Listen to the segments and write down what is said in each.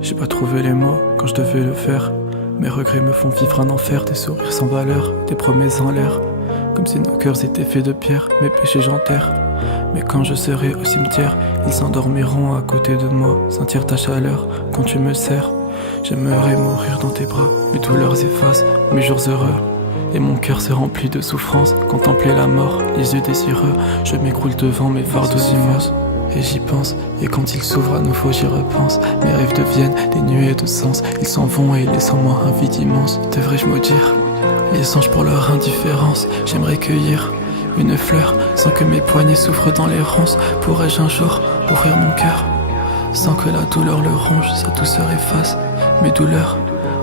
J'ai pas trouvé les mots quand je devais le faire. Mes regrets me font vivre un enfer, des sourires sans valeur, des promesses en l'air. Comme si nos cœurs étaient faits de pierre, mes péchés j'enterre. Mais quand je serai au cimetière, ils s'endormiront à côté de moi, sentir ta chaleur quand tu me serres. J'aimerais mourir dans tes bras, mes douleurs effacent mes jours heureux. Et mon cœur se remplit de souffrance, contempler la mort, les yeux désireux. Je m'écroule devant mes fardeaux immenses. Et j'y pense, et quand ils s'ouvrent à nouveau j'y repense. Mes rêves deviennent des nuées de sens. Ils s'en vont et laissent en moi un vide immense. Devrais-je maudire les anges pour leur indifférence? J'aimerais cueillir une fleur sans que mes poignets souffrent dans les ronces. Pourrais-je un jour ouvrir mon cœur sans que la douleur le ronge? Sa douceur efface mes douleurs.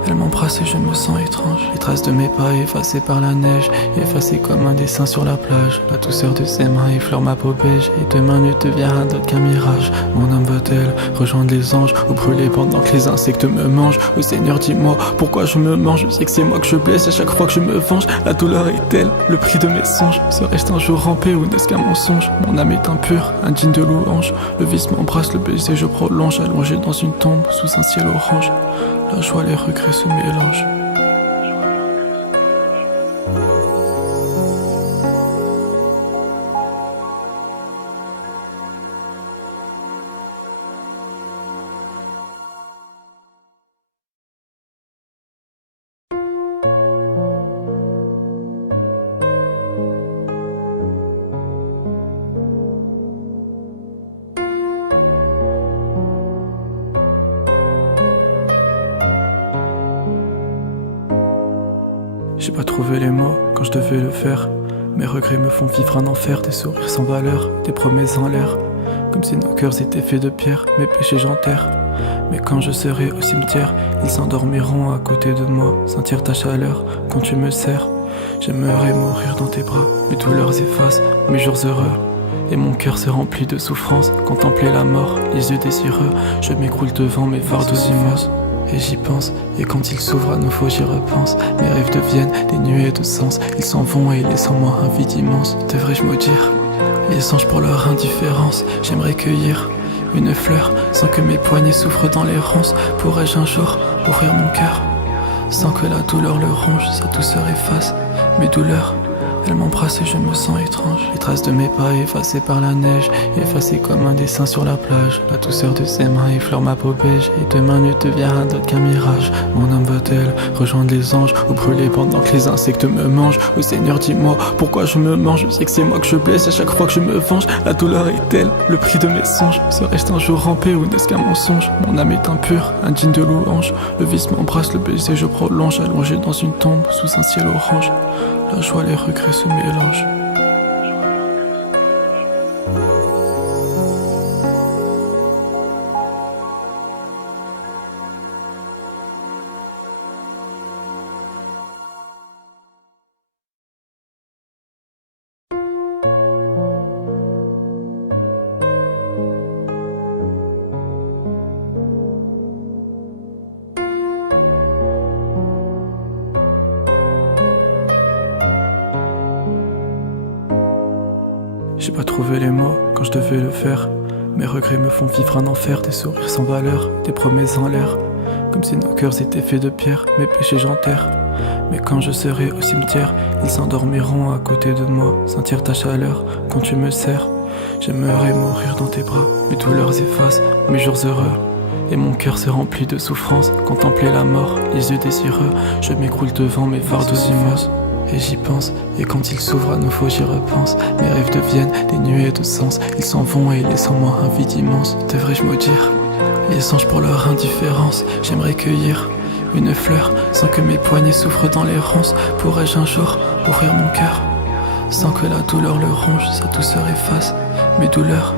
Elle m'embrasse et je me sens étrange. Les traces de mes pas effacées par la neige, effacées comme un dessin sur la plage. La douceur de ses mains effleure ma peau beige, et demain ne devient rien d'autre qu'un mirage. Mon âme va-t-elle rejoindre les anges ou brûler pendant que les insectes me mangent? Oh Seigneur, dis-moi pourquoi je me mange. Je sais que c'est moi que je blesse à chaque fois que je me venge. La douleur est telle, le prix de mes songes. Serais-je un jour rampé ou n'est-ce qu'un mensonge? Mon âme est impure, indigne de louange. Le vice m'embrasse, le baiser je prolonge, allongé dans une tombe sous un ciel orange. La joie, les regrets se mélangent. J'ai pas trouvé les mots quand je devais le faire. Mes regrets me font vivre un enfer, des sourires sans valeur, des promesses en l'air. Comme si nos cœurs étaient faits de pierre, mes péchés j'enterre. Mais quand je serai au cimetière, ils s'endormiront à côté de moi, sentir ta chaleur quand tu me serres. J'aimerais mourir dans tes bras, mes douleurs effacent mes jours heureux. Et mon cœur se remplit de souffrance, contempler la mort, les yeux désireux. Je m'écroule devant mes fardeaux immenses. Et j'y pense, et quand ils s'ouvrent à nouveau j'y repense. Mes rêves deviennent des nuées de sens. Ils s'en vont et laissent en moi un vide immense. Devrais-je maudire les anges pour leur indifférence? J'aimerais cueillir une fleur sans que mes poignets souffrent dans les ronces. Pourrais-je un jour ouvrir mon cœur sans que la douleur le ronge? Sa douceur efface mes douleurs. Elle m'embrasse et je me sens étrange. Les traces de mes pas effacées par la neige, effacées comme un dessin sur la plage. La douceur de ses mains effleure ma peau beige, et demain ne devient rien d'autre qu'un mirage. Mon âme va-t-elle rejoindre les anges ou brûler pendant que les insectes me mangent? Oh Seigneur, dis-moi pourquoi je me mange. Je sais que c'est moi que je blesse à chaque fois que je me venge. La douleur est telle, le prix de mes songes. Serais-je un jour rampé ou n'est-ce qu'un mensonge? Mon âme est impure, indigne de louange. Le vice m'embrasse, le baiser je prolonge, allongé dans une tombe sous un ciel orange. La joie, les regrets se mélangent. J'ai pas trouvé les mots quand je devais le faire. Mes regrets me font vivre un enfer, des sourires sans valeur, des promesses en l'air. Comme si nos cœurs étaient faits de pierre, mes péchés j'enterre. Mais quand je serai au cimetière, ils s'endormiront à côté de moi, sentir ta chaleur quand tu me serres. J'aimerais mourir dans tes bras, mes douleurs effacent mes jours heureux. Et mon cœur se remplit de souffrance, contempler la mort, les yeux désireux. Je m'écroule devant mes fardeaux immenses. Et j'y pense, et quand ils s'ouvrent à nouveau j'y repense. Mes rêves deviennent des nuées de sens. Ils s'en vont et laissent en moi un vide immense. Devrais-je maudire les anges pour leur indifférence? J'aimerais cueillir une fleur sans que mes poignets souffrent dans les ronces. Pourrais-je un jour ouvrir mon cœur sans que la douleur le ronge? Sa douceur efface mes douleurs.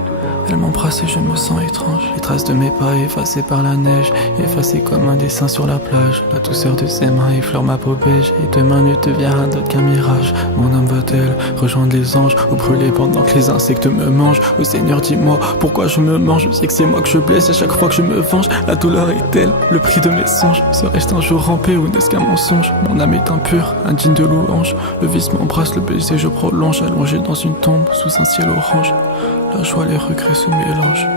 Elle m'embrasse et je me sens étrange. Les traces de mes pas effacées par la neige, effacées comme un dessin sur la plage. La douceur de ses mains effleure ma peau beige, et demain ne devient rien d'autre qu'un mirage. Mon âme va-t-elle rejoindre les anges ou brûler pendant que les insectes me mangent? Oh Seigneur, dis-moi pourquoi je me mange. Je sais que c'est moi que je blesse à chaque fois que je me venge. La douleur est telle, le prix de mes songes. Serais-je un jour rampé ou n'est-ce qu'un mensonge? Mon âme est impure, indigne de louange. Le vice m'embrasse, le baiser je prolonge, allongé dans une tombe sous un ciel orange. La joie, les regrets se mélangent.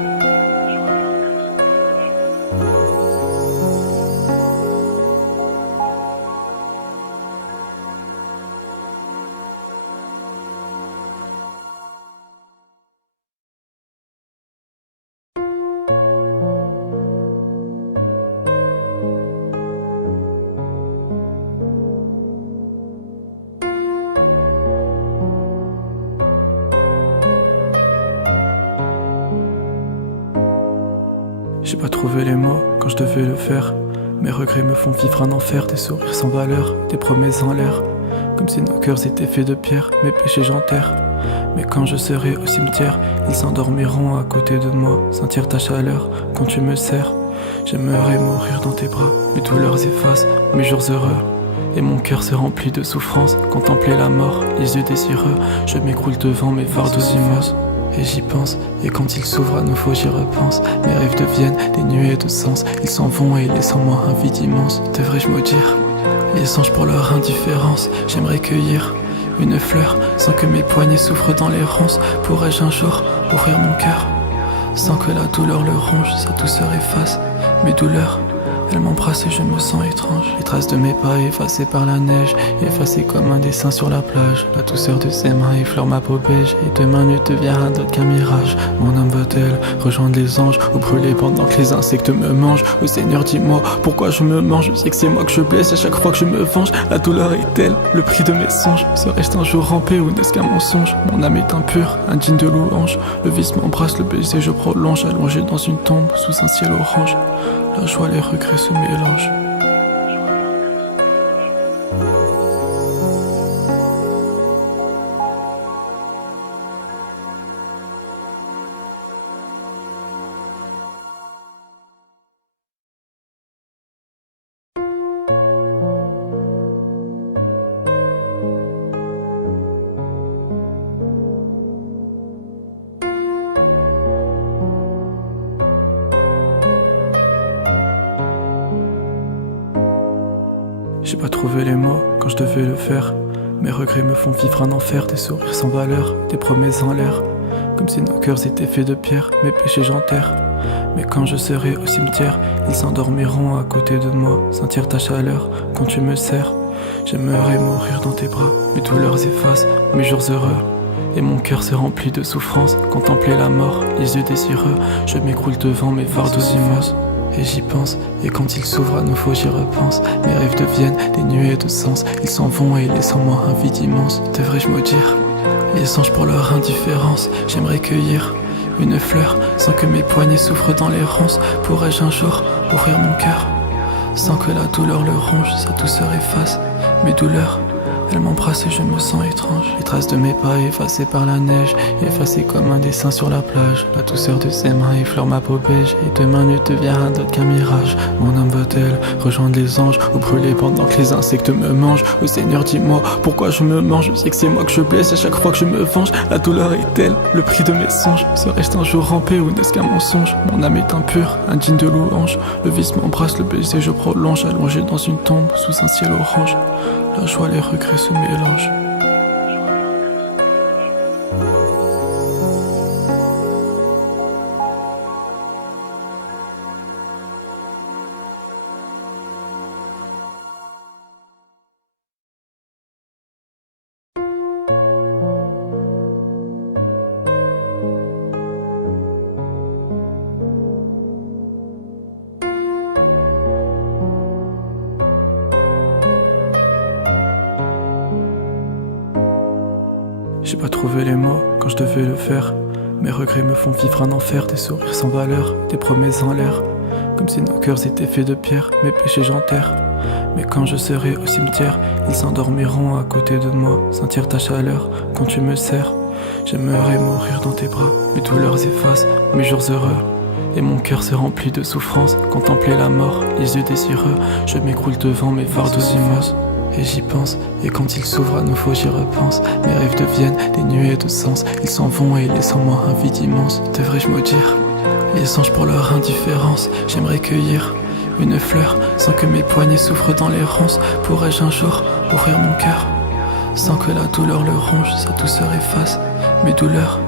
J'ai pas trouvé les mots quand je devais le faire. Mes regrets me font vivre un enfer, des sourires sans valeur, des promesses en l'air. Comme si nos cœurs étaient faits de pierre, mes péchés j'enterre. Mais quand je serai au cimetière, ils s'endormiront à côté de moi, sentir ta chaleur quand tu me serres. J'aimerais mourir dans tes bras, mes douleurs effacent mes jours heureux. Et mon cœur se remplit de souffrance, contempler la mort, les yeux désireux. Je m'écroule devant mes fardeaux immenses. Et j'y pense, et quand il s'ouvre à nouveau j'y repense. Mes rêves deviennent des nuées de sens. Ils s'en vont et laissent en moi un vide immense. Devrais-je maudire les anges pour leur indifférence? J'aimerais cueillir une fleur sans que mes poignets souffrent dans les ronces. Pourrais-je un jour ouvrir mon cœur sans que la douleur le ronge? Sa douceur efface mes douleurs. Elle m'embrasse et je me sens étrange. Les traces de mes pas effacées par la neige, effacées comme un dessin sur la plage. La douceur de ses mains effleure ma peau beige, et demain ne deviendra d'autre qu'un mirage. Mon âme va-t-elle rejoindre les anges ou brûler pendant que les insectes me mangent? Oh Seigneur, dis-moi pourquoi je me mange. Je sais que c'est moi que je blesse à chaque fois que je me venge. La douleur est-elle le prix de mes songes? Serais-je un jour rampé ou n'est-ce qu'un mensonge? Mon âme est impure, indigne de louange. Le vice m'embrasse, le baiser je prolonge, allongé dans une tombe sous un ciel orange. La joie, les regrets se mélangent. J'ai pas trouvé les mots quand je devais le faire. Mes regrets me font vivre un enfer, des sourires sans valeur, des promesses en l'air. Comme si nos cœurs étaient faits de pierre, mes péchés j'enterre. Mais quand je serai au cimetière, ils s'endormiront à côté de moi, sentir ta chaleur quand tu me serres. J'aimerais mourir dans tes bras, mes douleurs effacent mes jours heureux. Et mon cœur se remplit de souffrance, contempler la mort, les yeux désireux. Je m'écroule devant mes fardeaux immenses. Et j'y pense, et quand il s'ouvre à nouveau j'y repense. Mes rêves deviennent des nuées de sens. Ils s'en vont et laissent en moi un vide immense. Devrais-je maudire les anges pour leur indifférence? J'aimerais cueillir une fleur sans que mes poignets souffrent dans les ronces. Pourrais-je un jour ouvrir mon cœur sans que la douleur le ronge? Sa douceur efface mes douleurs. Elle m'embrasse et je me sens étrange. Les traces de mes pas effacées par la neige, effacées comme un dessin sur la plage. La douceur de ses mains effleure ma peau beige, et demain ne deviendra d'autre qu'un mirage. Mon âme va-t-elle rejoindre les anges ou brûler pendant que les insectes me mangent? Oh Seigneur, dis-moi pourquoi je me mange. Je sais que c'est moi que je blesse à chaque fois que je me venge. La douleur est-elle le prix de mes songes? Serais-je un jour rampé ou n'est-ce qu'un mensonge? Mon âme est impure, indigne de louange. Le vice m'embrasse, le baiser je prolonge, allongé dans une tombe sous un ciel orange. La joie, les regrets se mélangent. J'ai pas trouvé les mots quand je devais le faire. Mes regrets me font vivre un enfer, des sourires sans valeur, des promesses en l'air. Comme si nos cœurs étaient faits de pierre, mes péchés j'enterre. Mais quand je serai au cimetière, ils s'endormiront à côté de moi, sentir ta chaleur quand tu me serres. J'aimerais mourir dans tes bras, mes douleurs effacent mes jours heureux. Et mon cœur se remplit de souffrance, contempler la mort, les yeux désireux. Je m'écroule devant mes fardeaux immenses. Et j'y pense, et quand il s'ouvre à nouveau j'y repense. Mes rêves deviennent des nuées de sens. Ils s'en vont et laissent en moi un vide immense. Devrais-je maudire les anges pour leur indifférence? J'aimerais cueillir une fleur sans que mes poignets souffrent dans les ronces. Pourrais-je un jour ouvrir mon cœur sans que la douleur le ronge? Sa douceur efface mes douleurs.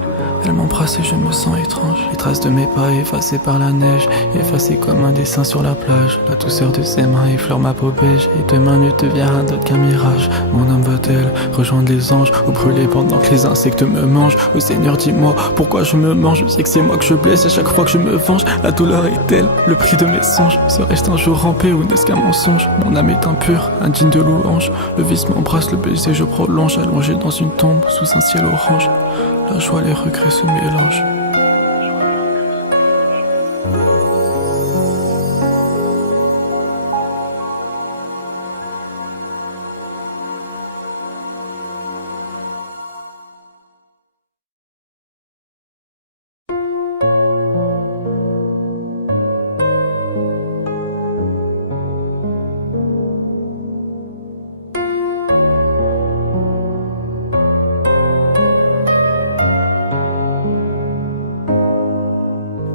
Elle m'embrasse et je me sens étrange. Les traces de mes pas effacées par la neige, effacées comme un dessin sur la plage. La douceur de ses mains effleure ma peau beige, et demain ne deviendra d'autre qu'un mirage. Mon âme va-t-elle rejoindre les anges ou brûler pendant que les insectes me mangent? Oh Seigneur, dis-moi pourquoi je me mange. Je sais que c'est moi que je blesse à chaque fois que je me venge. La douleur est-elle le prix de mes songes? Serais-je un jour rampé ou n'est-ce qu'un mensonge? Mon âme est impure, indigne de louange. Le vice m'embrasse, le baiser je prolonge, allongé dans une tombe sous un ciel orange. La joie, les regrets se mélangent.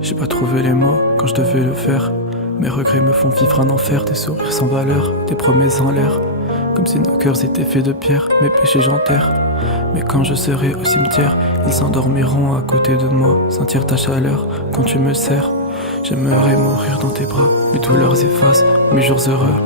J'ai pas trouvé les mots quand je devais le faire. Mes regrets me font vivre un enfer, des sourires sans valeur, des promesses en l'air. Comme si nos cœurs étaient faits de pierre, mes péchés j'enterre. Mais quand je serai au cimetière, ils s'endormiront à côté de moi, sentir ta chaleur quand tu me serres. J'aimerais mourir dans tes bras, mes douleurs effacent mes jours heureux.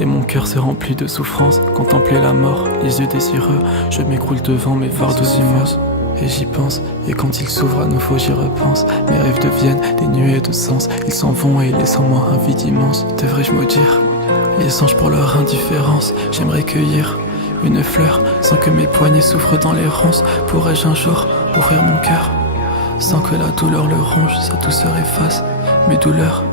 Et mon cœur se remplit de souffrance, contempler la mort, les yeux désireux. Je m'écroule devant mes fardeaux immenses. Et j'y pense, et quand il s'ouvre à nouveau j'y repense. Mes rêves deviennent des nuées de sens. Ils s'en vont et laissent en moi un vide immense. Devrais-je maudire les anges pour leur indifférence? J'aimerais cueillir une fleur sans que mes poignets souffrent dans les ronces. Pourrais-je un jour ouvrir mon cœur sans que la douleur le ronge? Sa douceur efface mes douleurs.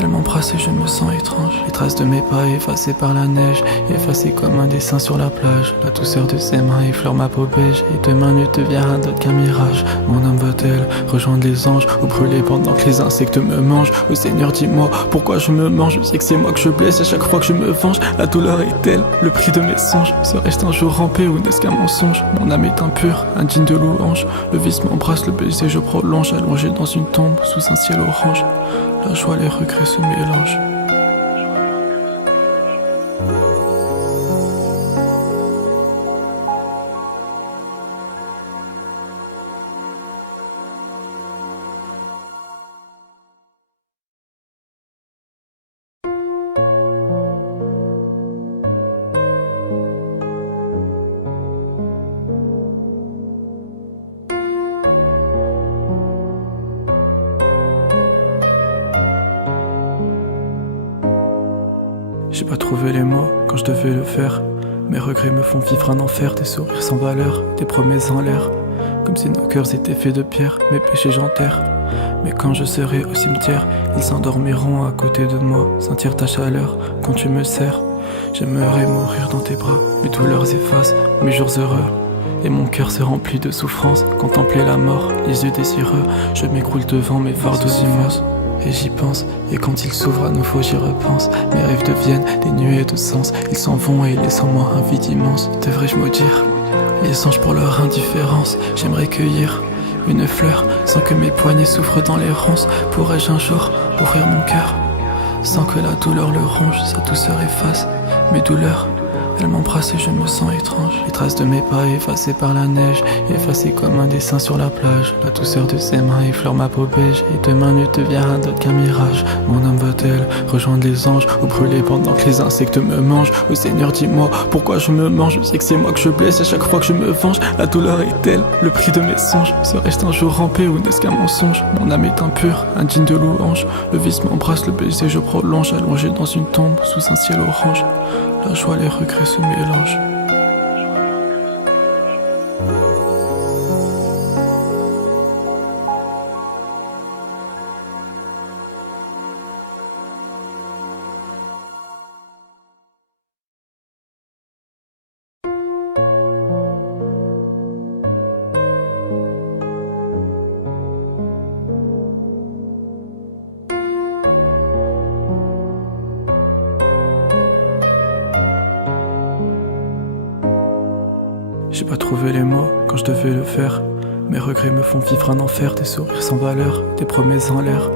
Elle m'embrasse et je me sens étrange. Les traces de mes pas effacées par la neige, effacées comme un dessin sur la plage. La douceur de ses mains effleure ma peau beige, et demain ne deviendra d'autre qu'un mirage. Mon âme va-t-elle rejoindre les anges ou brûler pendant que les insectes me mangent? Oh Seigneur, dis-moi pourquoi je me mange. Je sais que c'est moi que je blesse à chaque fois que je me venge. La douleur est-elle le prix de mes songes? Serais-je un jour rampé ou n'est-ce qu'un mensonge? Mon âme est impure, indigne de louange. Le vice m'embrasse, le baiser je prolonge, allongé dans une tombe sous un ciel orange. La joie, les regrets se mélangent. J'ai pas trouvé les mots quand je devais le faire. Mes regrets me font vivre un enfer, des sourires sans valeur, des promesses en l'air. Comme si nos cœurs étaient faits de pierre, mes péchés j'enterre. Mais quand je serai au cimetière, ils s'endormiront à côté de moi, sentir ta chaleur quand tu me serres. J'aimerais mourir dans tes bras, mes douleurs effacent mes jours heureux. Et mon cœur se remplit de souffrance, contempler la mort, les yeux désireux. Je m'écroule devant mes fardeaux immenses. Et j'y pense, et quand il s'ouvre à nouveau j'y repense. Mes rêves deviennent des nuées de sens. Ils s'en vont et laissent en moi un vide immense. Devrais-je maudire les anges pour leur indifférence? J'aimerais cueillir une fleur sans que mes poignets souffrent dans les ronces. Pourrais-je un jour ouvrir mon cœur sans que la douleur le ronge? Sa douceur efface mes douleurs. Elle m'embrasse et je me sens étrange. Les traces de mes pas effacées par la neige, effacées comme un dessin sur la plage. La douceur de ses mains effleure ma peau beige, et demain ne deviendra d'autre qu'un mirage. Mon âme va-t-elle rejoindre les anges ou brûler pendant que les insectes me mangent? Oh Seigneur, dis-moi pourquoi je me mange. Je sais que c'est moi que je blesse à chaque fois que je me venge. La douleur est-elle le prix de mes songes? Serais-je un jour rampé ou n'est-ce qu'un mensonge? Mon âme est impure, indigne de louange. Le vice m'embrasse, le baiser je prolonge, allongé dans une tombe sous un ciel orange. La joie, les regrets se mélangent. J'ai pas trouvé les mots quand je devais le faire. Mes regrets me font vivre un enfer, des sourires sans valeur, des promesses en l'air.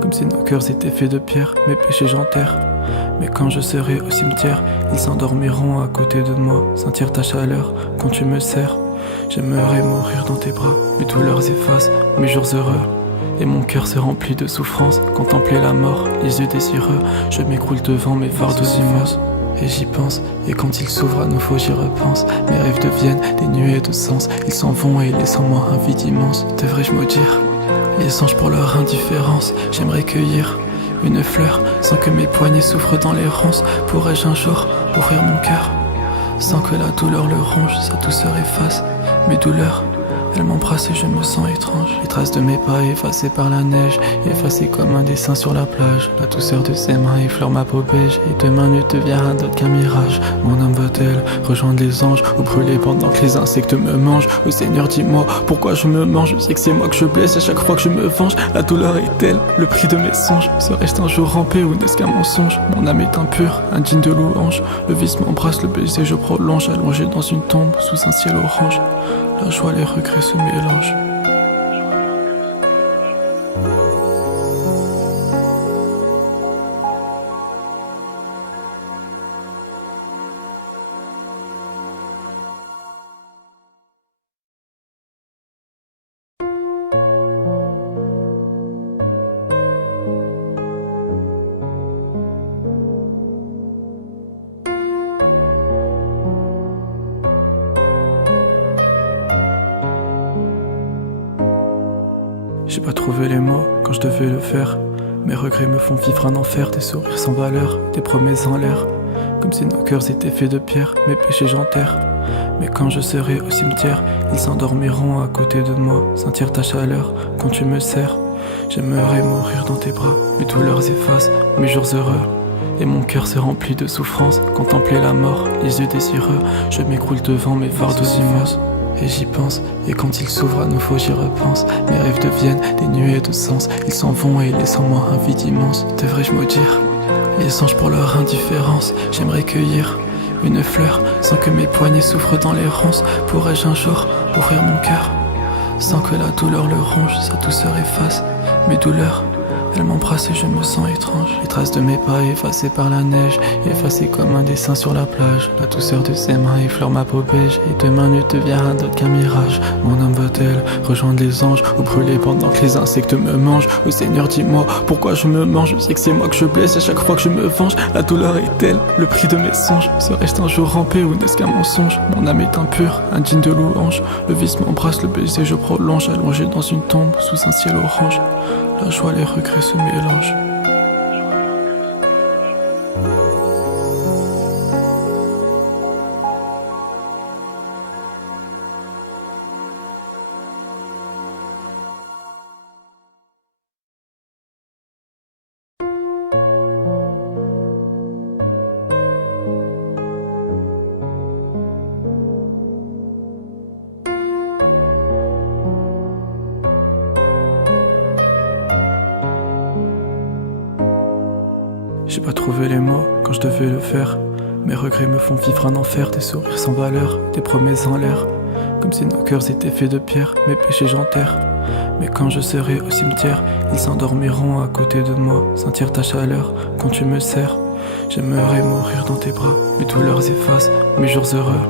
Comme si nos cœurs étaient faits de pierre, mes péchés j'enterre. Mais quand je serai au cimetière, ils s'endormiront à côté de moi, sentir ta chaleur quand tu me serres. J'aimerais mourir dans tes bras, mes douleurs effacent mes jours heureux. Et mon cœur se remplit de souffrance, contempler la mort, les yeux désireux. Je m'écroule devant mes fardeaux immenses. Et j'y pense, et quand il s'ouvre à nouveau j'y repense. Mes rêves deviennent des nuées de sens. Ils s'en vont et laissent en moi un vide immense. Devrais-je maudire les anges pour leur indifférence? J'aimerais cueillir une fleur sans que mes poignets souffrent dans les ronces. Pourrais-je un jour ouvrir mon cœur sans que la douleur le ronge? Sa douceur efface mes douleurs. Elle m'embrasse et je me sens étrange. Les traces de mes pas effacées par la neige, effacées comme un dessin sur la plage. La douceur de ses mains effleure ma peau beige, et demain ne deviendra d'autre qu'un mirage. Mon âme va-t-elle rejoindre les anges ou brûler pendant que les insectes me mangent? Oh Seigneur, dis-moi pourquoi je me mange. Je sais que c'est moi que je blesse à chaque fois que je me venge. La douleur est-elle le prix de mes songes? Serais-je un jour rampé ou n'est-ce qu'un mensonge? Mon âme est impure, indigne de louange. Le vice m'embrasse, le baiser je prolonge, allongé dans une tombe sous un ciel orange. La joie, les regrets se mélangent. J'ai pas trouvé les mots quand je devais le faire. Mes regrets me font vivre un enfer, des sourires sans valeur, des promesses en l'air. Comme si nos cœurs étaient faits de pierre, mes péchés j'enterre. Mais quand je serai au cimetière, ils s'endormiront à côté de moi, sentir ta chaleur quand tu me serres. J'aimerais mourir dans tes bras, mes douleurs effacent mes jours heureux. Et mon cœur se remplit de souffrance, contempler la mort, les yeux désireux. Je m'écroule devant mes fardeaux immenses. Et j'y pense, et quand ils s'ouvrent à nouveau j'y repense. Mes rêves deviennent des nuées de sens. Ils s'en vont et laissent en moi un vide immense. Devrais-je maudire les anges pour leur indifférence? J'aimerais cueillir une fleur sans que mes poignets souffrent dans les ronces. Pourrais-je un jour ouvrir mon cœur sans que la douleur le ronge? Sa douceur efface mes douleurs. Elle m'embrasse et je me sens étrange. Les traces de mes pas effacées par la neige, effacées comme un dessin sur la plage. La douceur de ses mains effleure ma peau beige, et demain ne deviendra d'autre qu'un mirage. Mon âme va-t-elle rejoindre les anges ou brûler pendant que les insectes me mangent? Oh Seigneur, dis-moi pourquoi je me mange. Je sais que c'est moi que je blesse à chaque fois que je me venge. La douleur est telle, le prix de mes songes. Serais-je un jour rampé ou n'est-ce qu'un mensonge? Mon âme est impure, indigne de louange. Le vice m'embrasse, le baiser je prolonge, allongé dans une tombe sous un ciel orange. La joie, les regrets se mélangent. J'ai pas trouvé les mots quand je devais le faire. Mes regrets me font vivre un enfer, des sourires sans valeur, des promesses en l'air. Comme si nos cœurs étaient faits de pierre, mes péchés j'enterre. Mais quand je serai au cimetière, ils s'endormiront à côté de moi, sentir ta chaleur quand tu me serres. J'aimerais mourir dans tes bras, mes douleurs effacent mes jours heureux.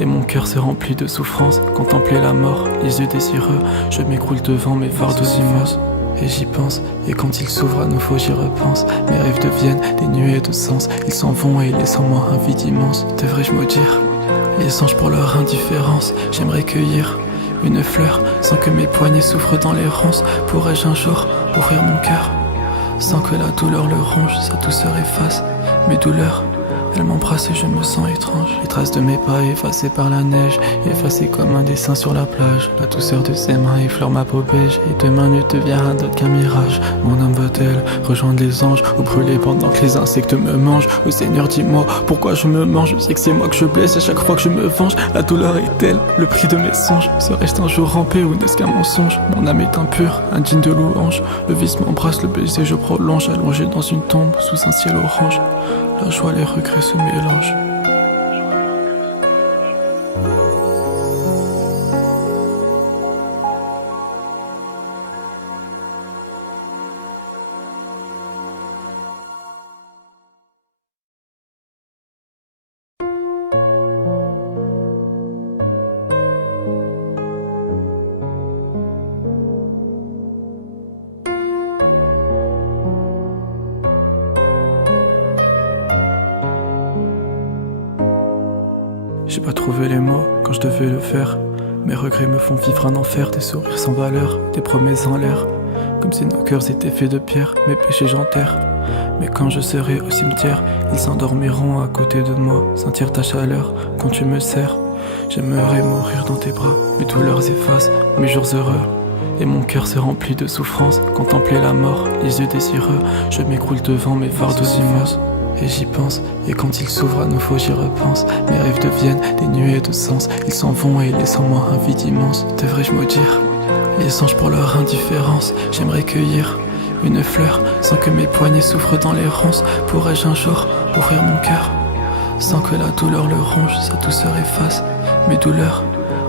Et mon cœur se remplit de souffrance, contempler la mort, les yeux désireux. Je m'écroule devant mes fardeaux immenses. Et j'y pense, et quand ils s'ouvrent à nouveau j'y repense. Mes rêves deviennent des nuées de sens. Ils s'en vont et laissent en moi un vide immense. Devrais-je maudire les anges pour leur indifférence? J'aimerais cueillir une fleur sans que mes poignets souffrent dans les ronces. Pourrais-je un jour ouvrir mon cœur sans que la douleur le ronge? Sa douceur efface mes douleurs. Elle m'embrasse et je me sens étrange. Les traces de mes pas effacées par la neige, effacées comme un dessin sur la plage. La douceur de ses mains effleure ma peau beige, et demain ne deviendra d'autre qu'un mirage. Mon âme va-t-elle rejoindre les anges ou brûler pendant que les insectes me mangent? Oh Seigneur, dis-moi pourquoi je me mange. Je sais que c'est moi que je blesse à chaque fois que je me venge. La douleur est telle, le prix de mes songes. Serais-je un jour rampé ou n'est-ce qu'un mensonge? Mon âme est impure, indigne de louange. Le vice m'embrasse, le baiser je prolonge, allongé dans une tombe sous un ciel orange. La joie, les regrets se mélangent. J'ai pas trouvé les mots quand je devais le faire. Mes regrets me font vivre un enfer, des sourires sans valeur, des promesses en l'air. Comme si nos cœurs étaient faits de pierre, mes péchés j'enterre. Mais quand je serai au cimetière, ils s'endormiront à côté de moi, sentir ta chaleur quand tu me serres. J'aimerais mourir dans tes bras, mes douleurs effacent mes jours heureux. Et mon cœur se remplit de souffrance, contempler la mort, les yeux désireux. Je m'écroule devant mes fardeaux immenses. Et j'y pense, et quand ils s'ouvrent à nouveau j'y repense. Mes rêves deviennent des nuées de sens. Ils s'en vont et laissent en moi un vide immense. Devrais-je maudire les anges pour leur indifférence? J'aimerais cueillir une fleur sans que mes poignets souffrent dans les ronces. Pourrais-je un jour ouvrir mon cœur sans que la douleur le ronge? Sa douceur efface mes douleurs.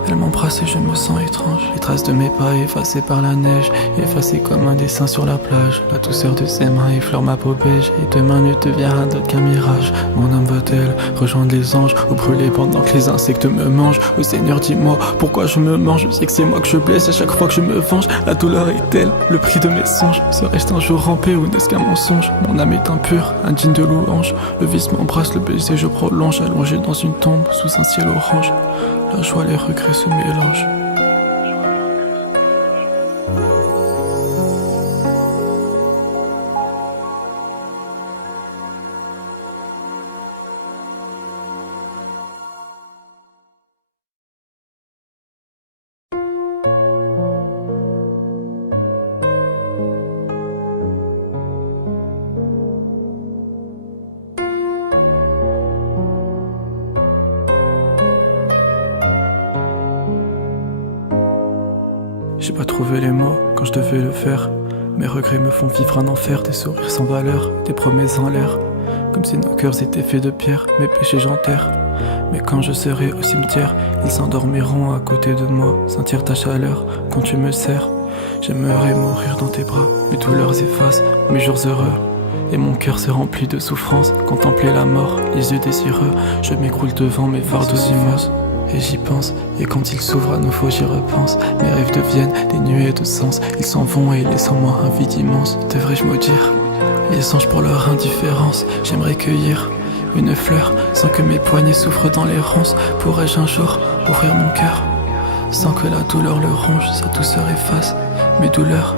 Elle m'embrasse et je me sens étrange. Les traces de mes pas effacées par la neige, effacées comme un dessin sur la plage. La douceur de ses mains effleure ma peau beige, et demain ne deviendra d'autre qu'un mirage. Mon âme va-t-elle rejoindre les anges ou brûler pendant que les insectes me mangent? Oh Seigneur, dis-moi pourquoi je me mange. Je sais que c'est moi que je blesse à chaque fois que je me venge. La douleur est telle, le prix de mes songes. Serais-je un jour rampé ou n'est-ce qu'un mensonge? Mon âme est impure, indigne de louange. Le vice m'embrasse, le baiser je prolonge, allongé dans une tombe sous un ciel orange. La joie, les regrets se mélangent. J'ai pas trouvé les mots quand je devais le faire. Mes regrets me font vivre un enfer, des sourires sans valeur, des promesses en l'air. Comme si nos cœurs étaient faits de pierre, mes péchés j'enterre. Mais quand je serai au cimetière, ils s'endormiront à côté de moi, sentir ta chaleur quand tu me serres. J'aimerais mourir dans tes bras, mes douleurs effacent mes jours heureux. Et mon cœur se remplit de souffrance, contempler la mort, les yeux désireux. Je m'écroule devant mes fardeaux immenses. Et j'y pense, et quand ils s'ouvrent à nouveau j'y repense. Mes rêves deviennent des nuées de sens. Ils s'en vont et laissent en moi un vide immense. Devrais-je maudire les anges pour leur indifférence? J'aimerais cueillir une fleur sans que mes poignets souffrent dans les ronces. Pourrais-je un jour ouvrir mon cœur sans que la douleur le ronge? Sa douceur efface mes douleurs.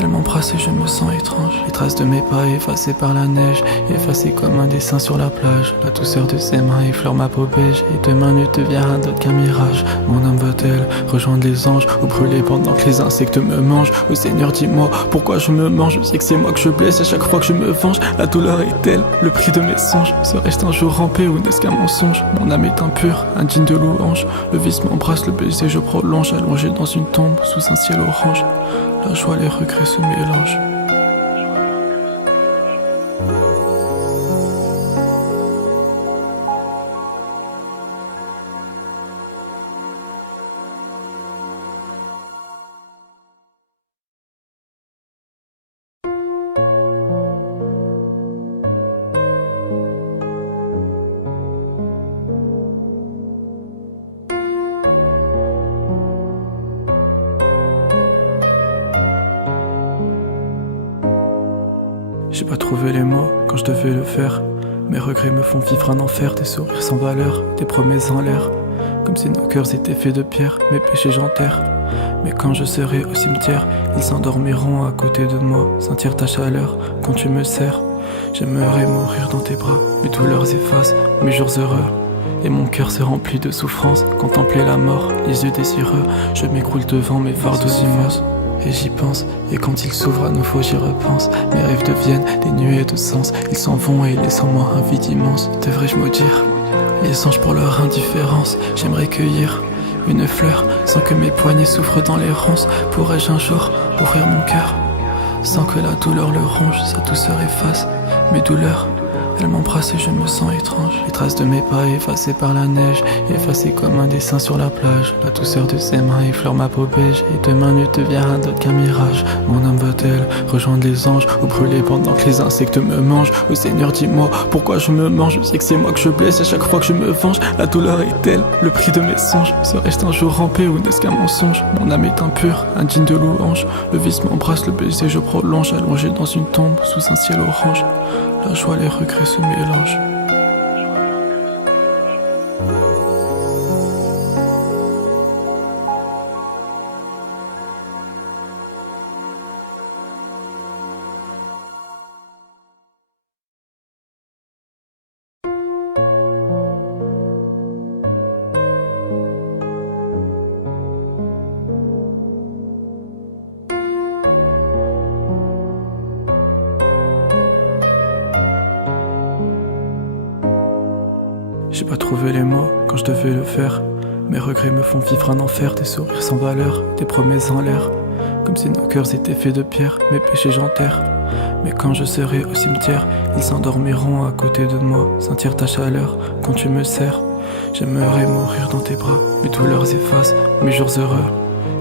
Elle m'embrasse et je me sens étrange. Les traces de mes pas effacées par la neige, effacées comme un dessin sur la plage. La douceur de ses mains effleure ma peau beige, et demain ne deviendra d'autre qu'un mirage. Mon âme va-t-elle rejoindre les anges ou brûler pendant que les insectes me mangent? Oh Seigneur, dis-moi pourquoi je me mange. Je sais que c'est moi que je blesse à chaque fois que je me venge. La douleur est-elle le prix de mes songes? Serais-je un jour rampé ou n'est-ce qu'un mensonge? Mon âme est impure, indigne de louange. Le vice m'embrasse, le baiser je prolonge, allongé dans une tombe sous un ciel orange. La joie, les regrets se mélangent. J'ai pas trouvé les mots quand je devais le faire. Mes regrets me font vivre un enfer, des sourires sans valeur, des promesses en l'air. Comme si nos cœurs étaient faits de pierre, mes péchés j'enterre. Mais quand je serai au cimetière, ils s'endormiront à côté de moi, sentir ta chaleur quand tu me serres. J'aimerais mourir dans tes bras, mes douleurs effacent mes jours heureux. Et mon cœur se remplit de souffrance, contempler la mort, les yeux désireux. Je m'écroule devant mes fardeaux immenses. Et j'y pense, et quand ils s'ouvrent à nouveau j'y repense. Mes rêves deviennent des nuées de sens. Ils s'en vont et laissent en moi un vide immense. Devrais-je maudire les anges pour leur indifférence? J'aimerais cueillir une fleur sans que mes poignets souffrent dans les ronces. Pourrais-je un jour ouvrir mon cœur sans que la douleur le ronge? Sa douceur efface mes douleurs. Elle m'embrasse et je me sens étrange. Les traces de mes pas effacées par la neige, effacées comme un dessin sur la plage. La douceur de ses mains effleure ma peau beige, et demain ne deviendra d'autre qu'un mirage. Mon âme va-t-elle rejoindre les anges ou brûler pendant que les insectes me mangent? Oh Seigneur, dis-moi pourquoi je me mange. Je sais que c'est moi que je blesse à chaque fois que je me venge. La douleur est-elle le prix de mes songes? Serais-je un jour rampé ou n'est-ce qu'un mensonge? Mon âme est impure, indigne de louange. Le vice m'embrasse, le baiser je prolonge, allongé dans une tombe sous un ciel orange. La joie, les regrets se mélangent. J'ai pas trouvé les mots quand je devais le faire. Mes regrets me font vivre un enfer, des sourires sans valeur, des promesses en l'air. Comme si nos cœurs étaient faits de pierre, mes péchés j'enterre. Mais quand je serai au cimetière, ils s'endormiront à côté de moi, sentir ta chaleur quand tu me serres. J'aimerais mourir dans tes bras, mes douleurs effacent mes jours heureux.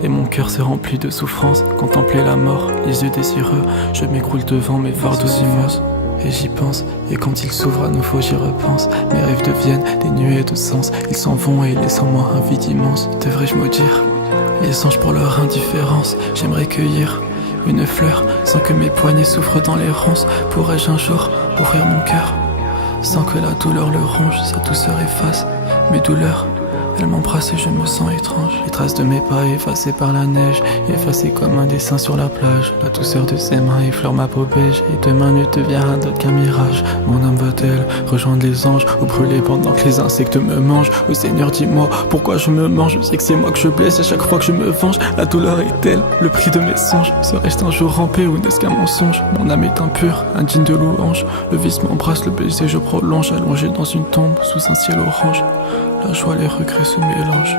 Et mon cœur se remplit de souffrance, contempler la mort, les yeux désireux. Je m'écroule devant mes fardeaux immenses. Et j'y pense, et quand ils s'ouvrent à nouveau j'y repense. Mes rêves deviennent des nuées de sens. Ils s'en vont et laissent en moi un vide immense. Devrais-je maudire les anges pour leur indifférence? J'aimerais cueillir une fleur sans que mes poignets souffrent dans les ronces. Pourrais-je un jour ouvrir mon cœur sans que la douleur le ronge? Sa douceur efface mes douleurs. Elle m'embrasse et je me sens étrange. Les traces de mes pas effacées par la neige, effacées comme un dessin sur la plage. La douceur de ses mains effleure ma peau beige, et demain ne deviendra d'autre qu'un mirage. Mon âme va-t-elle rejoindre les anges ou brûler pendant que les insectes me mangent? Oh Seigneur, dis-moi pourquoi je me mange. Je sais que c'est moi que je blesse à chaque fois que je me venge. La douleur est-elle le prix de mes songes? Serais-je un jour rampé ou n'est-ce qu'un mensonge? Mon âme est impure, indigne de louange. Le vice m'embrasse, le baiser je prolonge, allongé dans une tombe sous un ciel orange. La joie, les regrets se mélangent.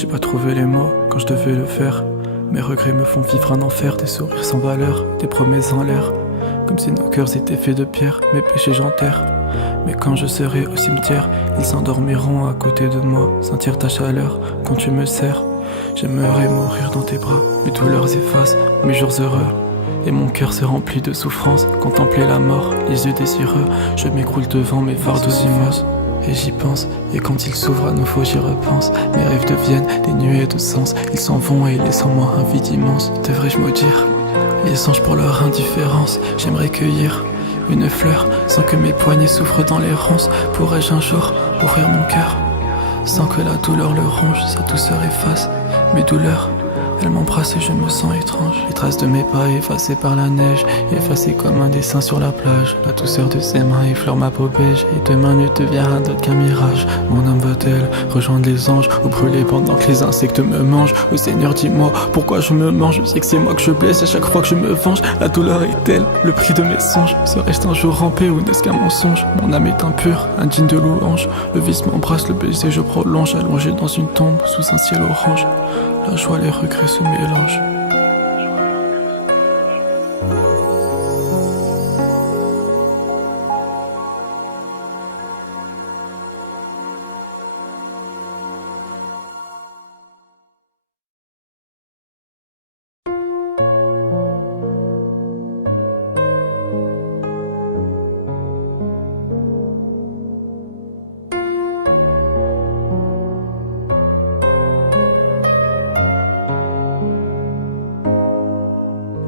J'ai pas trouvé les mots quand je devais le faire. Mes regrets me font vivre un enfer, des sourires sans valeur, des promesses en l'air. Comme si nos cœurs étaient faits de pierre, mes péchés j'enterre. Mais quand je serai au cimetière, ils s'endormiront à côté de moi, sentir ta chaleur quand tu me serres. J'aimerais mourir dans tes bras, mes douleurs effacent mes jours heureux. Et mon cœur se remplit de souffrance, contempler la mort, les yeux désireux. Je m'écroule devant mes fardeaux immenses. Et j'y pense, et quand ils s'ouvrent à nouveau j'y repense. Mes rêves deviennent des nuées de sens. Ils s'en vont et laissent en moi un vide immense. Devrais-je maudire les anges pour leur indifférence? J'aimerais cueillir une fleur sans que mes poignets souffrent dans les ronces. Pourrais-je un jour ouvrir mon cœur sans que la douleur le ronge? Sa douceur efface mes douleurs. Elle m'embrasse et je me sens étrange. Les traces de mes pas effacées par la neige, effacées comme un dessin sur la plage. La douceur de ses mains effleure ma peau beige, et demain ne deviendra d'autre qu'un mirage. Mon âme va-t-elle rejoindre les anges ou brûler pendant que les insectes me mangent? Oh Seigneur, dis-moi pourquoi je me mange. Je sais que c'est moi que je blesse à chaque fois que je me venge. La douleur est-elle le prix de mes songes? Serais-je un jour rampé ou n'est-ce qu'un mensonge? Mon âme est impure, indigne de louange. Le vice m'embrasse, le baiser je prolonge, allongé dans une tombe sous un ciel orange. La joie, les regrets se mélangent.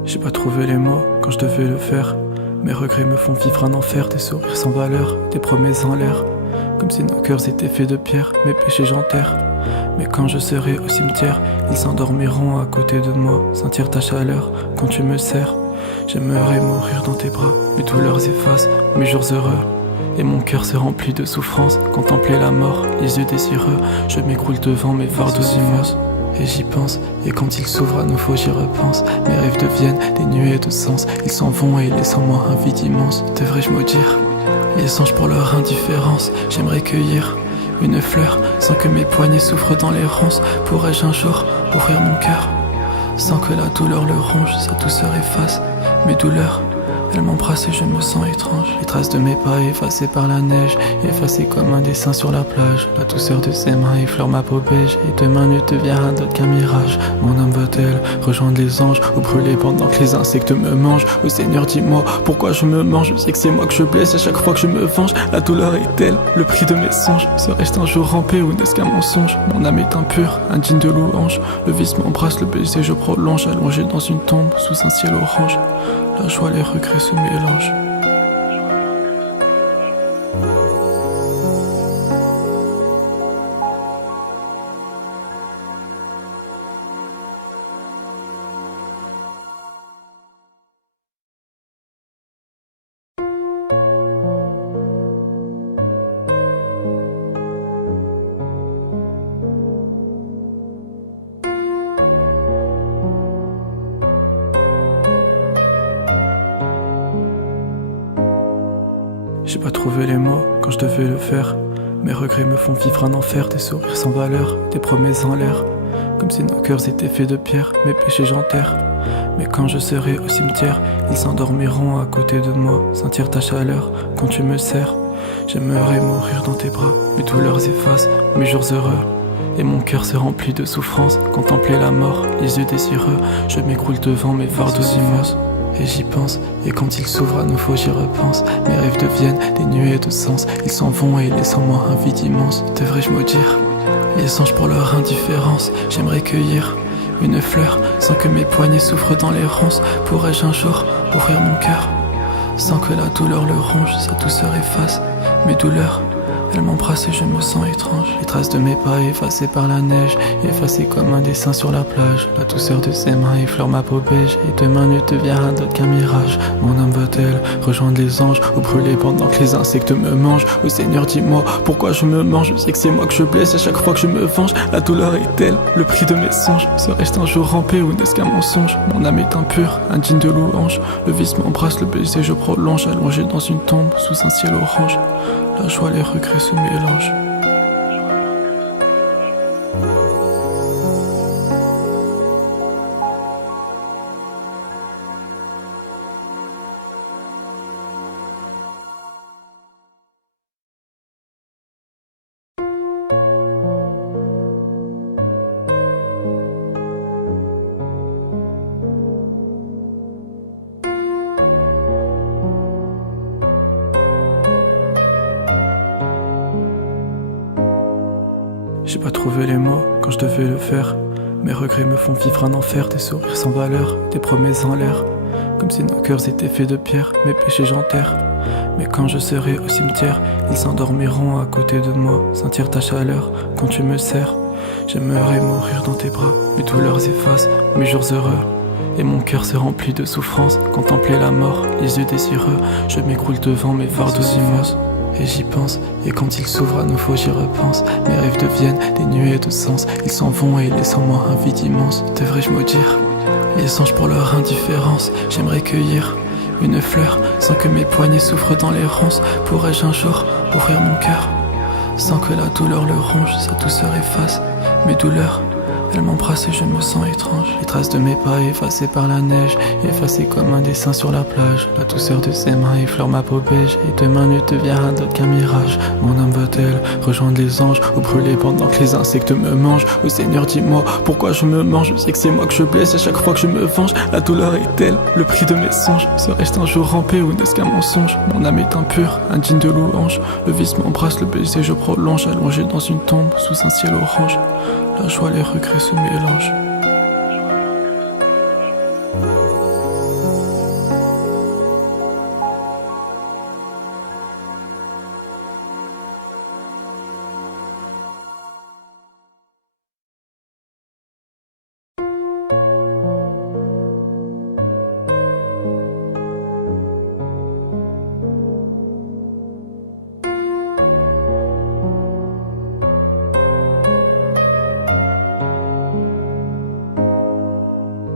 J'ai pas trouvé les mots quand je devais le faire. Mes regrets me font vivre un enfer, des sourires sans valeur, des promesses en l'air. Comme si nos cœurs étaient faits de pierre, mes péchés j'enterre. Mais quand je serai au cimetière, ils s'endormiront à côté de moi, sentir ta chaleur quand tu me serres. J'aimerais mourir dans tes bras, mes douleurs effacent mes jours heureux. Et mon cœur se remplit de souffrance, contempler la mort, les yeux désireux. Je m'écroule devant mes fardeaux immenses. Et j'y pense, et quand ils s'ouvrent à nouveau j'y repense. Mes rêves deviennent des nuées de sens. Ils s'en vont et laissent en moi un vide immense. Devrais-je maudire les anges pour leur indifférence? J'aimerais cueillir une fleur sans que mes poignets souffrent dans les ronces. Pourrais-je un jour ouvrir mon cœur sans que la douleur le ronge? Sa douceur efface mes douleurs. Elle m'embrasse et je me sens étrange. Les traces de mes pas effacées par la neige, effacées comme un dessin sur la plage. La douceur de ses mains effleure ma peau beige, et demain ne deviendra d'autre qu'un mirage. Mon âme va-t-elle rejoindre les anges ou brûler pendant que les insectes me mangent? Oh Seigneur, dis-moi pourquoi je me mange. Je sais que c'est moi que je blesse à chaque fois que je me venge. La douleur est-elle le prix de mes songes? Serais-je un jour rampé ou n'est-ce qu'un mensonge? Mon âme est impure, indigne de louange. Le vice m'embrasse, le baiser je prolonge, allongé dans une tombe sous un ciel orange. La joie, les regrets se mélangent. J'ai pas trouvé les mots quand je devais le faire. Mes regrets me font vivre un enfer, des sourires sans valeur, des promesses en l'air. Comme si nos cœurs étaient faits de pierre, mes péchés j'enterre. Mais quand je serai au cimetière, ils s'endormiront à côté de moi, sentir ta chaleur quand tu me serres. J'aimerais mourir dans tes bras, mes douleurs effacent mes jours heureux. Et mon cœur se remplit de souffrance, contempler la mort, les yeux désireux. Je m'écroule devant mes fardeaux immenses. Et j'y pense, et quand ils s'ouvrent à nouveau j'y repense. Mes rêves deviennent des nuées de sens. Ils s'en vont et laissent en moi un vide immense. Devrais-je maudire les anges pour leur indifférence? J'aimerais cueillir une fleur sans que mes poignets souffrent dans les ronces. Pourrais-je un jour ouvrir mon cœur sans que la douleur le ronge? Sa douceur efface mes douleurs. Elle m'embrasse et je me sens étrange. Les traces de mes pas effacées par la neige, effacées comme un dessin sur la plage. La douceur de ses mains effleure ma peau beige, et demain ne deviendra d'autre qu'un mirage. Mon âme va-t-elle rejoindre les anges ou brûler pendant que les insectes me mangent? Oh Seigneur, dis-moi pourquoi je me mange. Je sais que c'est moi que je blesse à chaque fois que je me venge. La douleur est-elle le prix de mes songes? Serais-je un jour rampé ou n'est-ce qu'un mensonge? Mon âme est impure, indigne de louange. Le vice m'embrasse, le baiser je prolonge, allongé dans une tombe sous un ciel orange. La joie, les regrets se mélangent. J'ai pas trouvé les mots quand je devais le faire. Mes regrets me font vivre un enfer, des sourires sans valeur, des promesses en l'air. Comme si nos cœurs étaient faits de pierre, mes péchés j'enterre. Mais quand je serai au cimetière, ils s'endormiront à côté de moi, sentir ta chaleur quand tu me serres. J'aimerais mourir dans tes bras, mes douleurs effacent mes jours heureux. Et mon cœur se remplit de souffrance, contempler la mort, les yeux désireux. Je m'écroule devant mes fardeaux immenses. Et j'y pense, et quand ils s'ouvrent à nouveau j'y repense. Mes rêves deviennent des nuées de sens. Ils s'en vont et laissent en moi un vide immense. Devrais-je maudire les anges pour leur indifférence? J'aimerais cueillir une fleur sans que mes poignets souffrent dans l'errance. Pourrais-je un jour ouvrir mon cœur sans que la douleur le ronge? Sa douceur efface mes douleurs. Elle m'embrasse et je me sens étrange. Les traces de mes pas effacées par la neige, effacées comme un dessin sur la plage. La douceur de ses mains effleure ma peau beige, et demain ne deviendra d'autre qu'un mirage. Mon âme va-t-elle rejoindre les anges ou brûler pendant que les insectes me mangent? Oh Seigneur, dis-moi pourquoi je me mange. Je sais que c'est moi que je blesse à chaque fois que je me venge. La douleur est-elle le prix de mes songes? Serais-je un jour rampé ou n'est-ce qu'un mensonge? Mon âme est impure, indigne de louange. Le vice m'embrasse, le baiser je prolonge, allongé dans une tombe sous un ciel orange. La joie, les regrets se mélangent.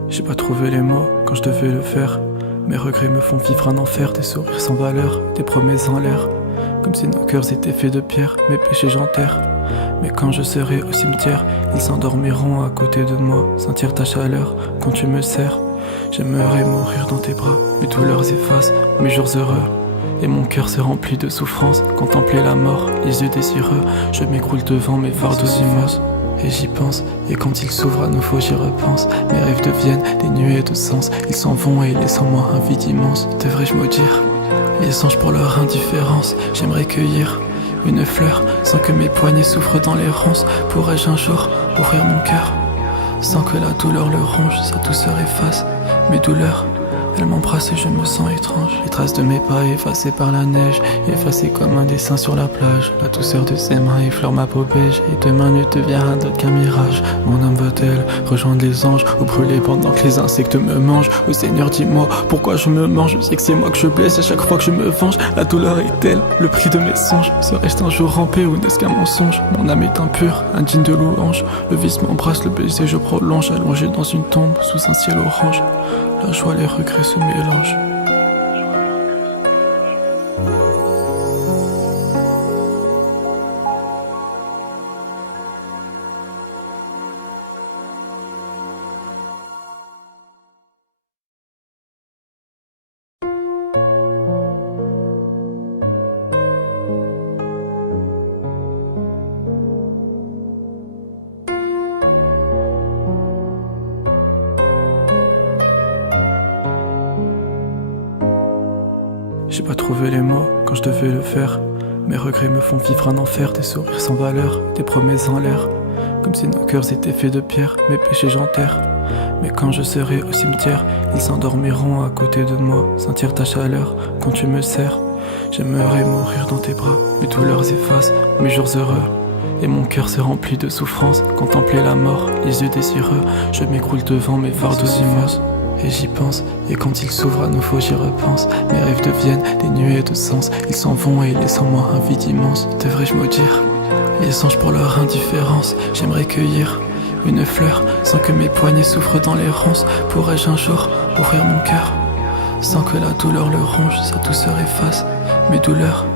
J'ai pas trouvé les mots quand je devais le faire. Mes regrets me font vivre un enfer, des sourires sans valeur, des promesses en l'air. Comme si nos cœurs étaient faits de pierre, mes péchés j'enterre. Mais quand je serai au cimetière, ils s'endormiront à côté de moi, sentir ta chaleur quand tu me serres. J'aimerais mourir dans tes bras, mes douleurs effacent mes jours heureux. Et mon cœur se remplit de souffrance, contempler la mort, les yeux désireux. Je m'écroule devant mes fardeaux immenses. Et j'y pense, et quand ils s'ouvrent à nouveau j'y repense. Mes rêves deviennent des nuées de sens. Ils s'en vont et laissent en moi un vide immense. Devrais-je maudire les anges pour leur indifférence? J'aimerais cueillir une fleur sans que mes poignets souffrent dans l'errance. Pourrais-je un jour ouvrir mon cœur sans que la douleur le ronge? Sa douceur efface mes douleurs. Elle m'embrasse et je me sens étrange. Les traces de mes pas effacées par la neige, effacées comme un dessin sur la plage. La douceur de ses mains effleure ma peau beige, et demain ne deviendra d'autre qu'un mirage. Mon âme va-t-elle rejoindre les anges ou brûler pendant que les insectes me mangent? Oh Seigneur, dis-moi pourquoi je me mange. Je sais que c'est moi que je blesse à chaque fois que je me venge. La douleur est-elle le prix de mes songes? Serais-je un jour rampé ou n'est-ce qu'un mensonge? Mon âme est impure, indigne de louange. Le vice m'embrasse, le baiser je prolonge, allongé dans une tombe sous un ciel orange. La joie, les regrets se mélangent. J'ai pas trouvé les mots quand je devais le faire. Mes regrets me font vivre un enfer, des sourires sans valeur, des promesses en l'air. Comme si nos cœurs étaient faits de pierre, mes péchés j'enterre. Mais quand je serai au cimetière, ils s'endormiront à côté de moi, sentir ta chaleur quand tu me serres. J'aimerais mourir dans tes bras, mes douleurs effacent mes jours heureux. Et mon cœur se remplit de souffrance, contempler la mort, les yeux désireux. Je m'écroule devant mes fardeaux immenses. Et j'y pense, et quand ils s'ouvrent à nouveau j'y repense. Mes rêves deviennent des nuées de sens. Ils s'en vont et laissent en moi un vide immense. Devrais-je maudire les anges pour leur indifférence? J'aimerais cueillir une fleur sans que mes poignets souffrent dans l'errance. Pourrais-je un jour ouvrir mon cœur sans que la douleur le ronge? Sa douceur efface mes douleurs.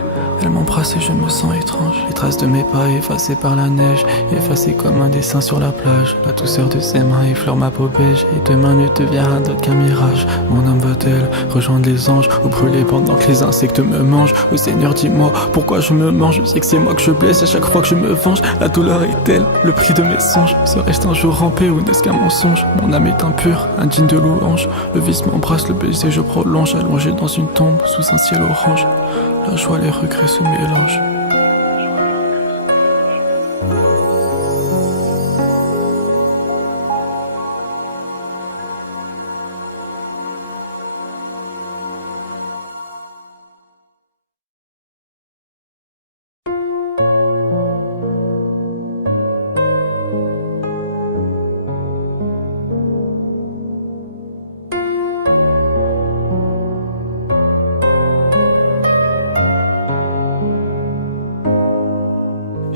Elle m'embrasse et je me sens étrange. Les traces de mes pas effacées par la neige, effacées comme un dessin sur la plage. La douceur de ses mains effleure ma peau beige, et demain ne deviendra d'autre qu'un mirage. Mon âme va-t-elle rejoindre les anges ou brûler pendant que les insectes me mangent? Oh Seigneur, dis-moi pourquoi je me mange. Je sais que c'est moi que je blesse à chaque fois que je me venge. La douleur est-elle le prix de mes songes? Serais-je un jour rampé ou n'est-ce qu'un mensonge? Mon âme est impure, indigne de louange. Le vice m'embrasse, le baiser je prolonge, allongé dans une tombe sous un ciel orange. La joie, les regrets se mélangent.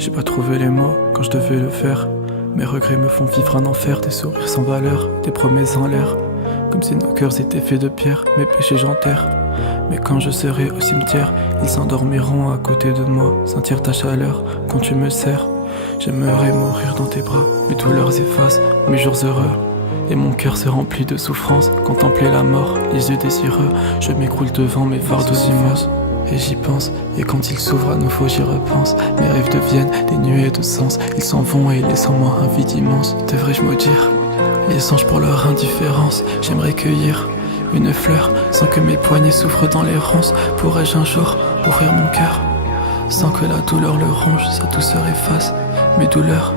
J'ai pas trouvé les mots quand je devais le faire. Mes regrets me font vivre un enfer, des sourires sans valeur, des promesses en l'air. Comme si nos cœurs étaient faits de pierre, mes péchés j'enterre. Mais quand je serai au cimetière, ils s'endormiront à côté de moi, sentir ta chaleur quand tu me serres. J'aimerais mourir dans tes bras, mes douleurs effacent mes jours heureux. Et mon cœur se remplit de souffrance, contempler la mort, les yeux désireux. Je m'écroule devant mes fardeaux immenses. Et j'y pense, et quand ils s'ouvrent à nouveau j'y repense. Mes rêves deviennent des nuées de sens. Ils s'en vont et laissent en moi un vide immense. Devrais-je maudire les anges pour leur indifférence? J'aimerais cueillir une fleur sans que mes poignets souffrent dans les ronces. Pourrais-je un jour ouvrir mon cœur sans que la douleur le ronge? Sa douceur efface mes douleurs.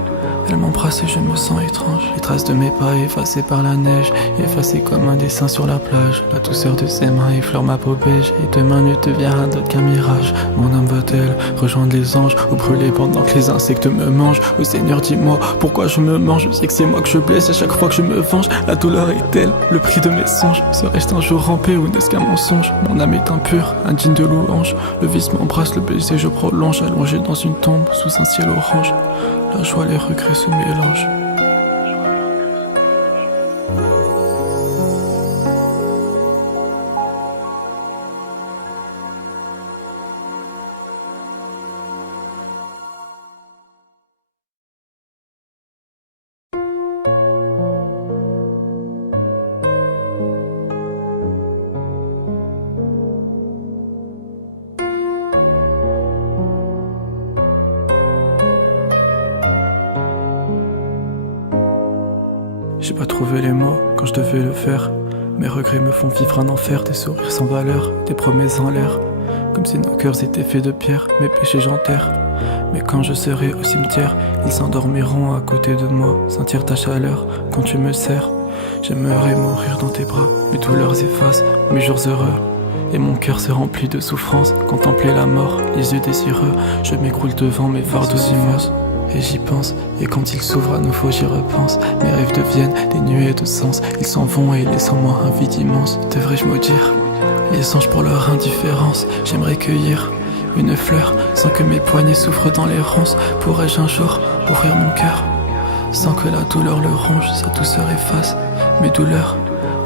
Elle m'embrasse et je me sens étrange. Les traces de mes pas effacées par la neige, effacées comme un dessin sur la plage. La douceur de ses mains effleure ma peau beige, et demain ne deviendra d'autre qu'un mirage. Mon âme va-t-elle rejoindre les anges ou brûler pendant que les insectes me mangent? Oh Seigneur, dis-moi pourquoi je me mange. Je sais que c'est moi que je blesse à chaque fois que je me venge. La douleur est-elle le prix de mes songes? Serais-je un jour rampé ou n'est-ce qu'un mensonge? Mon âme est impure, indigne de louange. Le vice m'embrasse, le baiser je prolonge, allongé dans une tombe sous un ciel orange. La joie, les regrets se mélangent. J'ai pas trouvé les mots quand je devais le faire. Mes regrets me font vivre un enfer, des sourires sans valeur, des promesses en l'air. Comme si nos cœurs étaient faits de pierre, mes péchés j'enterre. Mais quand je serai au cimetière, ils s'endormiront à côté de moi, sentir ta chaleur quand tu me serres. J'aimerais mourir dans tes bras, mes douleurs effacent mes jours heureux. Et mon cœur se remplit de souffrance, contempler la mort, les yeux désireux. Je m'écroule devant mes fardeaux immenses. Et j'y pense, et quand ils s'ouvrent à nouveau j'y repense. Mes rêves deviennent des nuées de sens. Ils s'en vont et laissent en moi un vide immense. Devrais-je maudire les anges pour leur indifférence? J'aimerais cueillir une fleur sans que mes poignets souffrent dans les ronces. Pourrais-je un jour ouvrir mon cœur sans que la douleur le ronge? Sa douceur efface mes douleurs.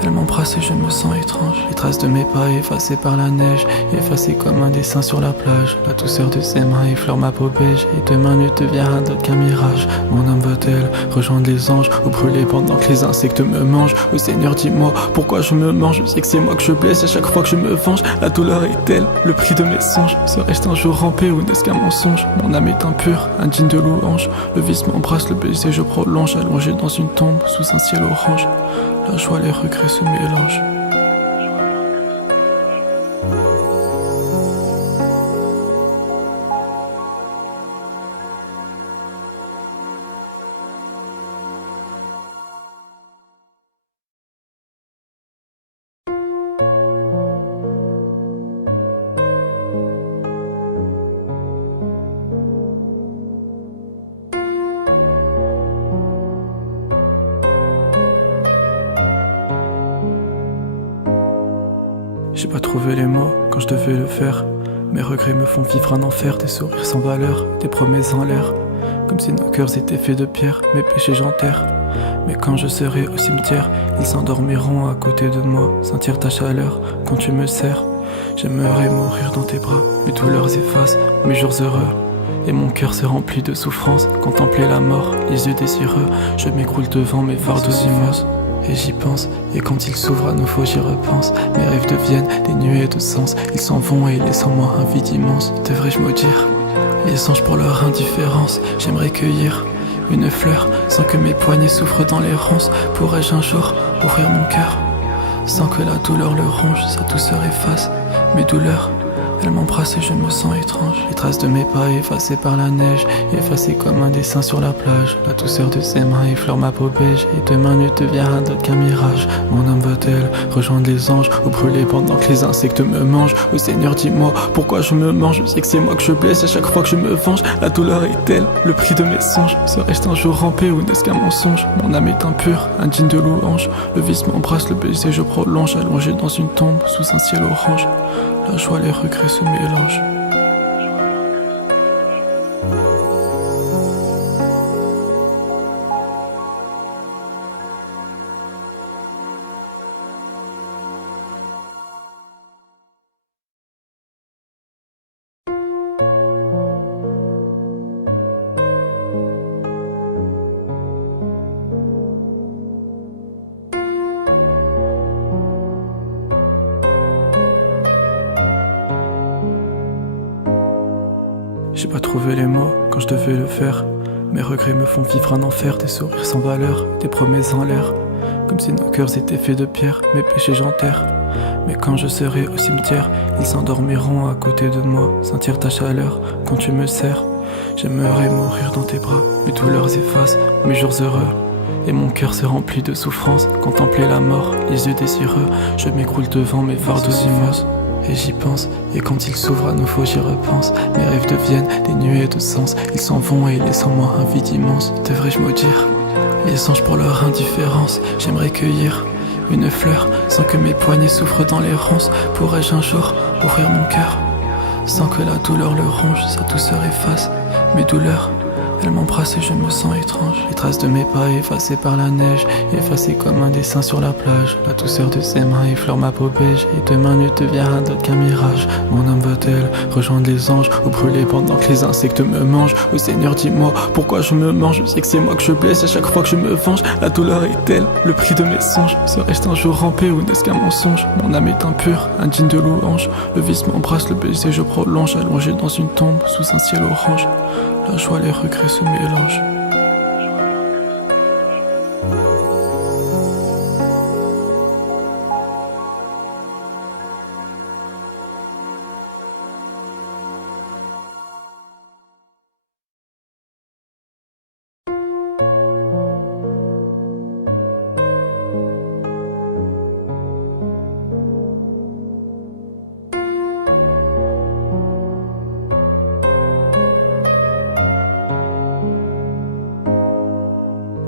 Elle m'embrasse et je me sens étrange. Les traces de mes pas effacées par la neige, effacées comme un dessin sur la plage. La douceur de ses mains effleure ma peau beige, et demain ne deviendra d'autre qu'un mirage. Mon âme va-t-elle rejoindre les anges ou brûler pendant que les insectes me mangent? Oh Seigneur, dis-moi pourquoi je me mange. Je sais que c'est moi que je blesse à chaque fois que je me venge. La douleur est-elle le prix de mes songes? Serais-je un jour rampé ou n'est-ce qu'un mensonge? Mon âme est impure, indigne de louange. Le vice m'embrasse, le baiser je prolonge, allongé dans une tombe sous un ciel orange. La joie, les regrets se mélangent. J'ai pas trouvé les mots quand je devais le faire. Mes regrets me font vivre un enfer, des sourires sans valeur, des promesses en l'air. Comme si nos cœurs étaient faits de pierre, mes péchés j'enterre. Mais quand je serai au cimetière, ils s'endormiront à côté de moi, sentir ta chaleur quand tu me serres. J'aimerais mourir dans tes bras, mes douleurs effacent mes jours heureux. Et mon cœur se remplit de souffrance, contempler la mort, les yeux désireux. Je m'écroule devant mes fardeaux immenses. Et j'y pense, et quand ils s'ouvrent à nouveau j'y repense. Mes rêves deviennent des nuées de sens. Ils s'en vont et laissent en moi un vide immense. Devrais-je maudire les anges pour leur indifférence? J'aimerais cueillir une fleur sans que mes poignets souffrent dans les ronces. Pourrais-je un jour ouvrir mon cœur sans que la douleur le ronge? Sa douceur efface mes douleurs. Elle m'embrasse et je me sens étrange. Les traces de mes pas effacées par la neige, effacées comme un dessin sur la plage. La douceur de ses mains effleure ma peau beige, et demain ne deviendra d'autre qu'un mirage. Mon âme va-t-elle rejoindre les anges ou brûler pendant que les insectes me mangent? Oh Seigneur, dis-moi pourquoi je me mange. Je sais que c'est moi que je blesse à chaque fois que je me venge. La douleur est-elle le prix de mes songes? Serais-je un jour rampé ou n'est-ce qu'un mensonge? Mon âme est impure, indigne de louange. Le vice m'embrasse, le baiser je prolonge, allongé dans une tombe sous un ciel orange. La joie, les regrets se mélangent. J'ai pas trouvé les mots quand je devais le faire. Mes regrets me font vivre un enfer, des sourires sans valeur, des promesses en l'air. Comme si nos cœurs étaient faits de pierre, mes péchés j'enterre. Mais quand je serai au cimetière, ils s'endormiront à côté de moi, sentir ta chaleur quand tu me serres. J'aimerais mourir dans tes bras, mes douleurs effacent mes jours heureux. Et mon cœur se remplit de souffrance, contempler la mort, les yeux désireux. Je m'écroule devant mes fardeaux immenses. Et j'y pense, et quand ils s'ouvrent à nouveau j'y repense. Mes rêves deviennent des nuées de sens. Ils s'en vont et laissent en moi un vide immense. Devrais-je maudire les anges pour leur indifférence? J'aimerais cueillir une fleur sans que mes poignets souffrent dans les ronces. Pourrais-je un jour ouvrir mon cœur sans que la douleur le ronge? Sa douceur efface mes douleurs. Elle m'embrasse et je me sens étrange. Les traces de mes pas effacées par la neige, effacées comme un dessin sur la plage. La douceur de ses mains effleure ma peau beige, et demain ne deviendra d'autre qu'un mirage. Mon âme va-t-elle rejoindre les anges ou brûler pendant que les insectes me mangent? Oh Seigneur, dis-moi pourquoi je me mange. Je sais que c'est moi que je blesse à chaque fois que je me venge. La douleur est telle, le prix de mes songes. Serais-je un jour rampé ou n'est-ce qu'un mensonge? Mon âme est impure, indigne de louange. Le vice m'embrasse, le baiser je prolonge, allongé dans une tombe sous un ciel orange. La joie, les regrets se mélangent.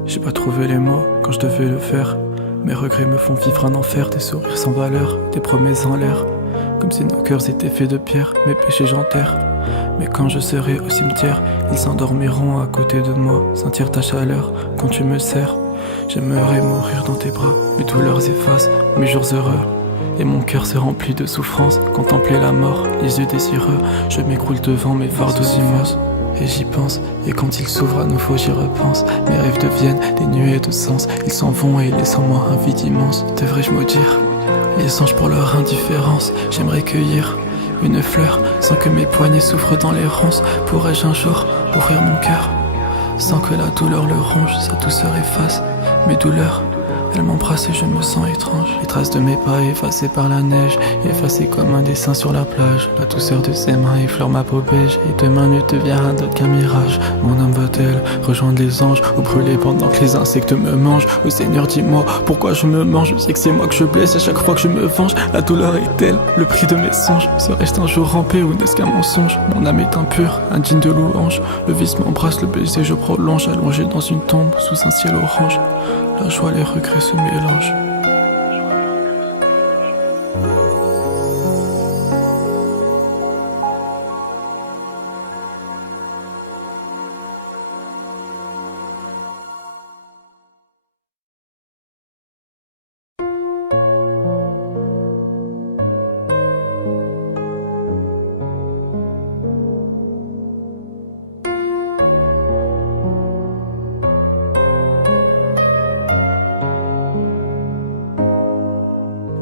J'ai pas trouvé les mots quand je devais le faire. Mes regrets me font vivre un enfer, des sourires sans valeur, des promesses en l'air. Comme si nos cœurs étaient faits de pierre, mes péchés j'enterre. Mais quand je serai au cimetière, ils s'endormiront à côté de moi, sentir ta chaleur quand tu me serres. J'aimerais mourir dans tes bras, mes douleurs effacent mes jours heureux. Et mon cœur se remplit de souffrance, contempler la mort, les yeux désireux. Je m'écroule devant mes fardeaux immenses. Et j'y pense, et quand ils s'ouvrent à nouveau j'y repense. Mes rêves deviennent des nuées de sens. Ils s'en vont et laissent en moi un vide immense. Devrais-je maudire les anges pour leur indifférence? J'aimerais cueillir une fleur sans que mes poignets souffrent dans les ronces. Pourrais-je un jour ouvrir mon cœur sans que la douleur le ronge? Sa douceur efface mes douleurs. Elle m'embrasse et je me sens étrange. Les traces de mes pas effacées par la neige, effacées comme un dessin sur la plage. La douceur de ses mains effleure ma peau beige, et demain ne deviendra d'autre qu'un mirage. Mon âme va-t-elle rejoindre les anges ou brûler pendant que les insectes me mangent? Oh Seigneur, dis-moi pourquoi je me mange. Je sais que c'est moi que je blesse à chaque fois que je me venge. La douleur est telle, le prix de mes songes. Serais-je un jour rampé ou n'est-ce qu'un mensonge? Mon âme est impure, indigne de louange. Le vice m'embrasse, le baiser je prolonge, allongé dans une tombe sous un ciel orange. La joie, les regrets se mélangent.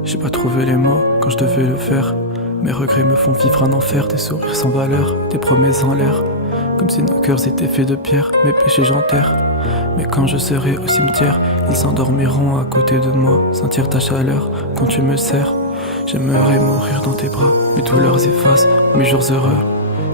J'ai pas trouvé les mots quand je devais le faire. Mes regrets me font vivre un enfer, des sourires sans valeur, des promesses en l'air. Comme si nos cœurs étaient faits de pierre, mes péchés j'enterre. Mais quand je serai au cimetière, ils s'endormiront à côté de moi, sentir ta chaleur quand tu me serres. J'aimerais mourir dans tes bras, mes douleurs effacent mes jours heureux.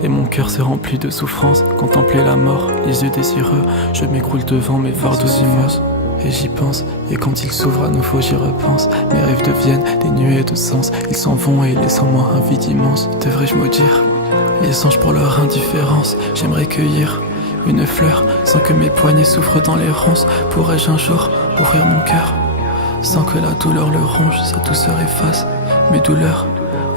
Et mon cœur se remplit de souffrance, contempler la mort, les yeux désireux. Je m'écroule devant mes fardeaux immenses. Et j'y pense, et quand ils s'ouvrent à nouveau j'y repense. Mes rêves deviennent des nuées de sens. Ils s'en vont et laissent en moi un vide immense. Devrais-je maudire les anges pour leur indifférence? J'aimerais cueillir une fleur sans que mes poignets souffrent dans les ronces. Pourrais-je un jour ouvrir mon cœur sans que la douleur le ronge? Sa douceur efface mes douleurs.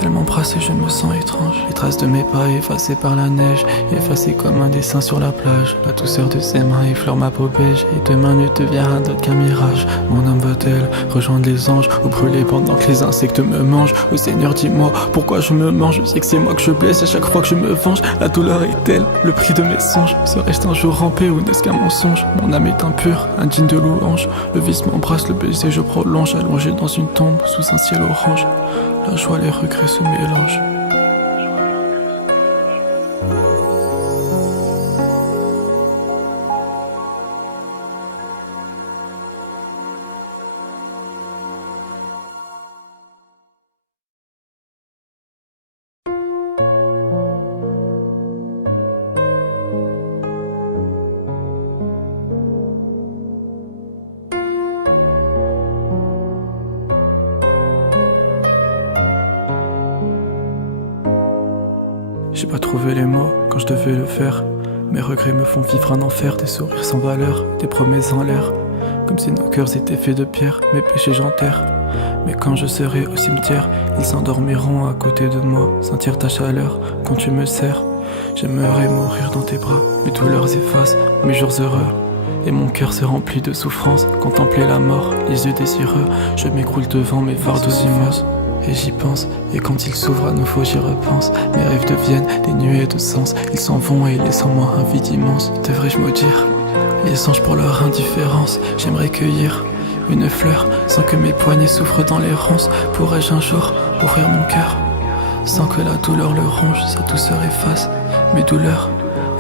Elle m'embrasse et je me sens étrange. Les traces de mes pas effacées par la neige, effacées comme un dessin sur la plage. La douceur de ses mains effleure ma peau beige, et demain ne deviendra d'autre qu'un mirage. Mon âme va-t-elle rejoindre les anges ou brûler pendant que les insectes me mangent? Oh Seigneur, dis-moi pourquoi je me mange. Je sais que c'est moi que je blesse à chaque fois que je me venge. La douleur est telle, le prix de mes songes. Serais-je un jour rampé ou n'est-ce qu'un mensonge? Mon âme est impure, indigne de louange. Le vice m'embrasse, le baiser je prolonge, allongé dans une tombe sous un ciel orange. La joie, les regrets se mélangent. J'ai pas trouvé les mots quand je devais le faire. Mes regrets me font vivre un enfer, des sourires sans valeur, des promesses en l'air. Comme si nos cœurs étaient faits de pierre, mes péchés j'enterre. Mais quand je serai au cimetière, ils s'endormiront à côté de moi, sentir ta chaleur quand tu me serres. J'aimerais mourir dans tes bras, mes douleurs effacent mes jours heureux. Et mon cœur se remplit de souffrance, contempler la mort, les yeux désireux. Je m'écroule devant mes fardeaux immenses. Et j'y pense, et quand ils s'ouvrent à nouveau j'y repense. Mes rêves deviennent des nuées de sens. Ils s'en vont et laissent en moi un vide immense. Devrais-je maudire les anges pour leur indifférence? J'aimerais cueillir une fleur sans que mes poignets souffrent dans l'errance. Pourrais-je un jour ouvrir mon cœur sans que la douleur le ronge? Sa douceur efface mes douleurs.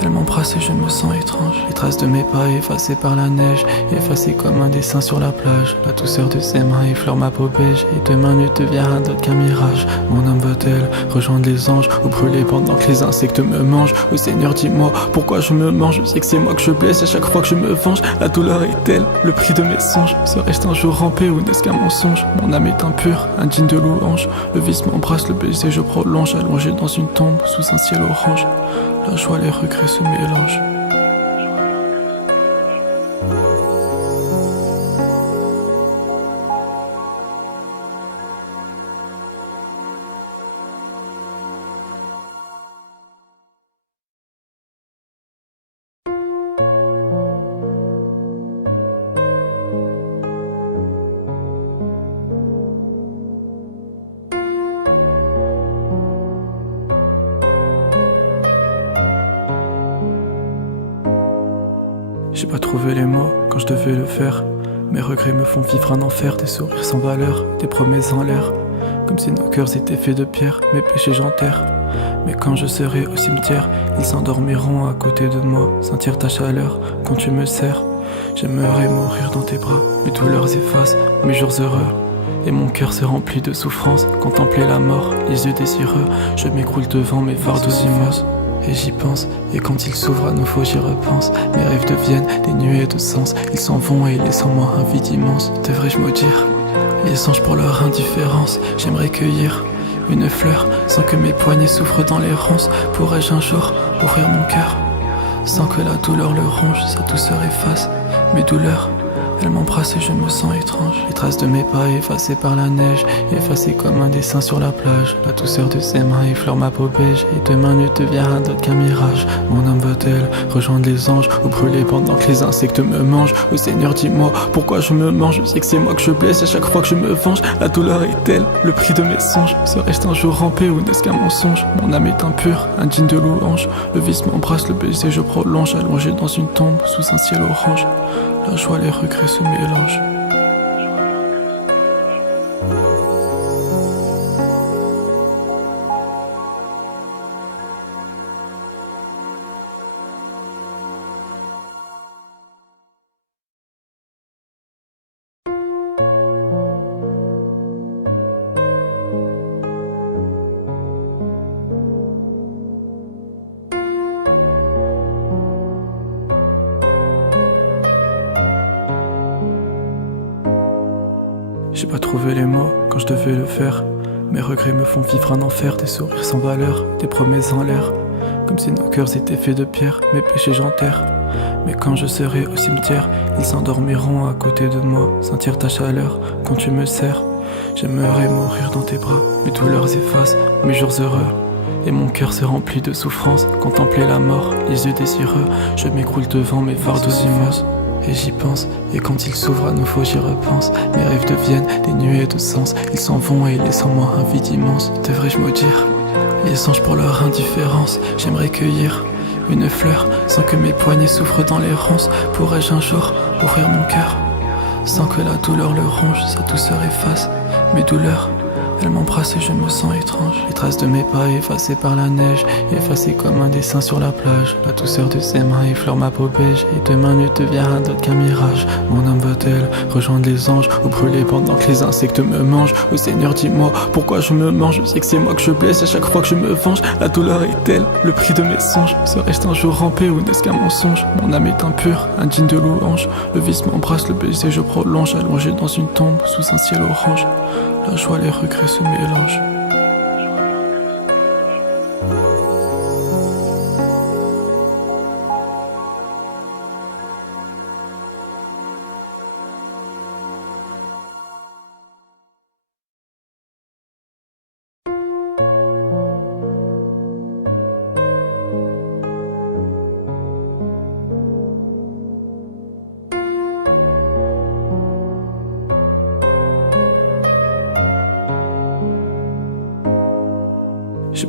Elle m'embrasse et je me sens étrange. Les traces de mes pas effacées par la neige, effacées comme un dessin sur la plage. La douceur de ses mains effleure ma peau beige, et demain ne deviendra d'autre qu'un mirage. Mon âme va-t-elle rejoindre les anges ou brûler pendant que les insectes me mangent? Oh Seigneur, dis-moi pourquoi je me mange. Je sais que c'est moi que je blesse à chaque fois que je me venge. La douleur est-elle le prix de mes songes? Serais-je un jour rampé ou n'est-ce qu'un mensonge? Mon âme est impure, indigne de louange. Le vice m'embrasse, le baiser je prolonge, allongé dans une tombe sous un ciel orange. La joie, les regrets se mélangent. J'ai pas trouvé les mots quand je devais le faire. Mes regrets me font vivre un enfer, des sourires sans valeur, des promesses en l'air. Comme si nos cœurs étaient faits de pierre, mes péchés j'enterre. Mais quand je serai au cimetière, ils s'endormiront à côté de moi, sentir ta chaleur quand tu me serres. J'aimerais mourir dans tes bras, mes douleurs effacent mes jours heureux. Et mon cœur se remplit de souffrance, contempler la mort, les yeux désireux. Je m'écroule devant mes fardeaux immenses. Et j'y pense, et quand ils s'ouvrent à nouveau j'y repense. Mes rêves deviennent des nuées de sens. Ils s'en vont et laissent en moi un vide immense. Devrais-je maudire les anges pour leur indifférence? J'aimerais cueillir une fleur sans que mes poignets souffrent dans l'errance. Pourrais-je un jour ouvrir mon cœur sans que la douleur le ronge? Sa douceur efface mes douleurs. Elle m'embrasse et je me sens étrange. Les traces de mes pas effacées par la neige, effacées comme un dessin sur la plage. La douceur de ses mains effleure ma peau beige, et demain ne deviendra d'autre qu'un mirage. Mon âme va-t-elle rejoindre les anges ou brûler pendant que les insectes me mangent? Oh Seigneur, dis-moi pourquoi je me mange. Je sais que c'est moi que je blesse à chaque fois que je me venge. La douleur est-elle le prix de mes songes? Serais-je un jour rampé ou n'est-ce qu'un mensonge? Mon âme est impure, indigne de louange. Le vice m'embrasse, le baiser je prolonge, allongé dans une tombe sous un ciel orange. La joie, les regrets se mélangent. J'ai pas trouvé les mots quand je devais le faire. Mes regrets me font vivre un enfer, des sourires sans valeur, des promesses en l'air. Comme si nos cœurs étaient faits de pierre, mes péchés j'enterre. Mais quand je serai au cimetière, ils s'endormiront à côté de moi, sentir ta chaleur quand tu me serres. J'aimerais mourir dans tes bras, mes douleurs effacent mes jours heureux. Et mon cœur se remplit de souffrance, contempler la mort, les yeux désireux. Je m'écroule devant mes fardeaux immenses. Et j'y pense, et quand ils s'ouvrent à nouveau j'y repense. Mes rêves deviennent des nuées de sens. Ils s'en vont et laissent en moi un vide immense. Devrais-je maudire les anges pour leur indifférence? J'aimerais cueillir une fleur sans que mes poignets souffrent dans l'errance. Pourrais-je un jour ouvrir mon cœur sans que la douleur le ronge? Sa douceur efface mes douleurs. Elle m'embrasse et je me sens étrange. Les traces de mes pas effacées par la neige, effacées comme un dessin sur la plage. La douceur de ses mains effleure ma peau beige, et demain ne deviendra d'autre qu'un mirage. Mon âme va-t-elle rejoindre les anges ou brûler pendant que les insectes me mangent? Oh Seigneur, dis-moi pourquoi je me mange. Je sais que c'est moi que je blesse à chaque fois que je me venge. La douleur est-elle le prix de mes songes? Serais-je un jour rampé ou n'est-ce qu'un mensonge? Mon âme est impure, indigne de louange. Le vice m'embrasse, le baiser je prolonge, allongé dans une tombe sous un ciel orange. La joie, les regrets se mélangent.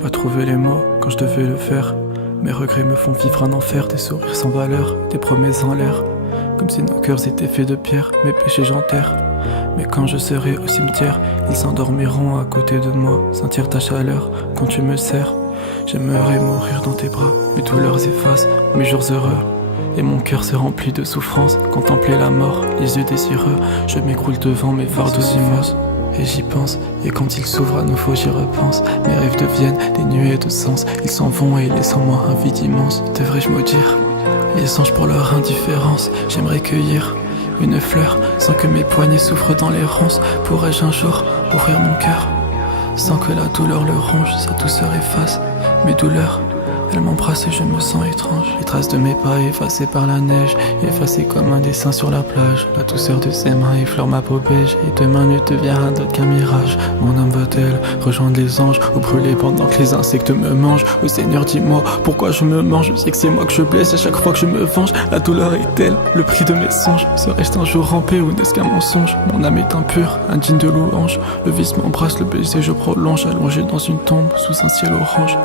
J'ai pas trouvé les mots quand je devais le faire. Mes regrets me font vivre un enfer, des sourires sans valeur, des promesses en l'air. Comme si nos cœurs étaient faits de pierre, mes péchés j'enterre. Mais quand je serai au cimetière, ils s'endormiront à côté de moi, sentir ta chaleur quand tu me serres. J'aimerais mourir dans tes bras, mes douleurs effacent mes jours heureux. Et mon cœur se remplit de souffrance, contempler la mort, les yeux désireux. Je m'écroule devant mes fardeaux immenses. Et j'y pense, et quand il s'ouvre à nouveau j'y repense. Mes rêves deviennent des nuées de sens. Ils s'en vont et laissent en moi un vide immense. Devrais-je maudire les anges pour leur indifférence? J'aimerais cueillir une fleur sans que mes poignets souffrent dans les ronces. Pourrais-je un jour ouvrir mon cœur sans que la douleur le ronge? Sa douceur efface mes douleurs. Elle m'embrasse et je me sens étrange. Les traces de mes pas effacées par la neige, effacées comme un dessin sur la plage. La douceur de ses mains effleure ma peau beige, et demain ne devient rien d'autre qu'un mirage. Mon âme va-t-elle rejoindre les anges ou brûler pendant que les insectes me mangent? Oh Seigneur, dis-moi pourquoi je me mange. Je sais que c'est moi que je blesse à chaque fois que je me venge. La douleur est telle, le prix de mes songes. Serais-je un jour rampé ou n'est-ce qu'un mensonge? Mon âme est impure, indigne de louange. Le vice m'embrasse, le baiser je prolonge, allongé dans une tombe sous un ciel orange.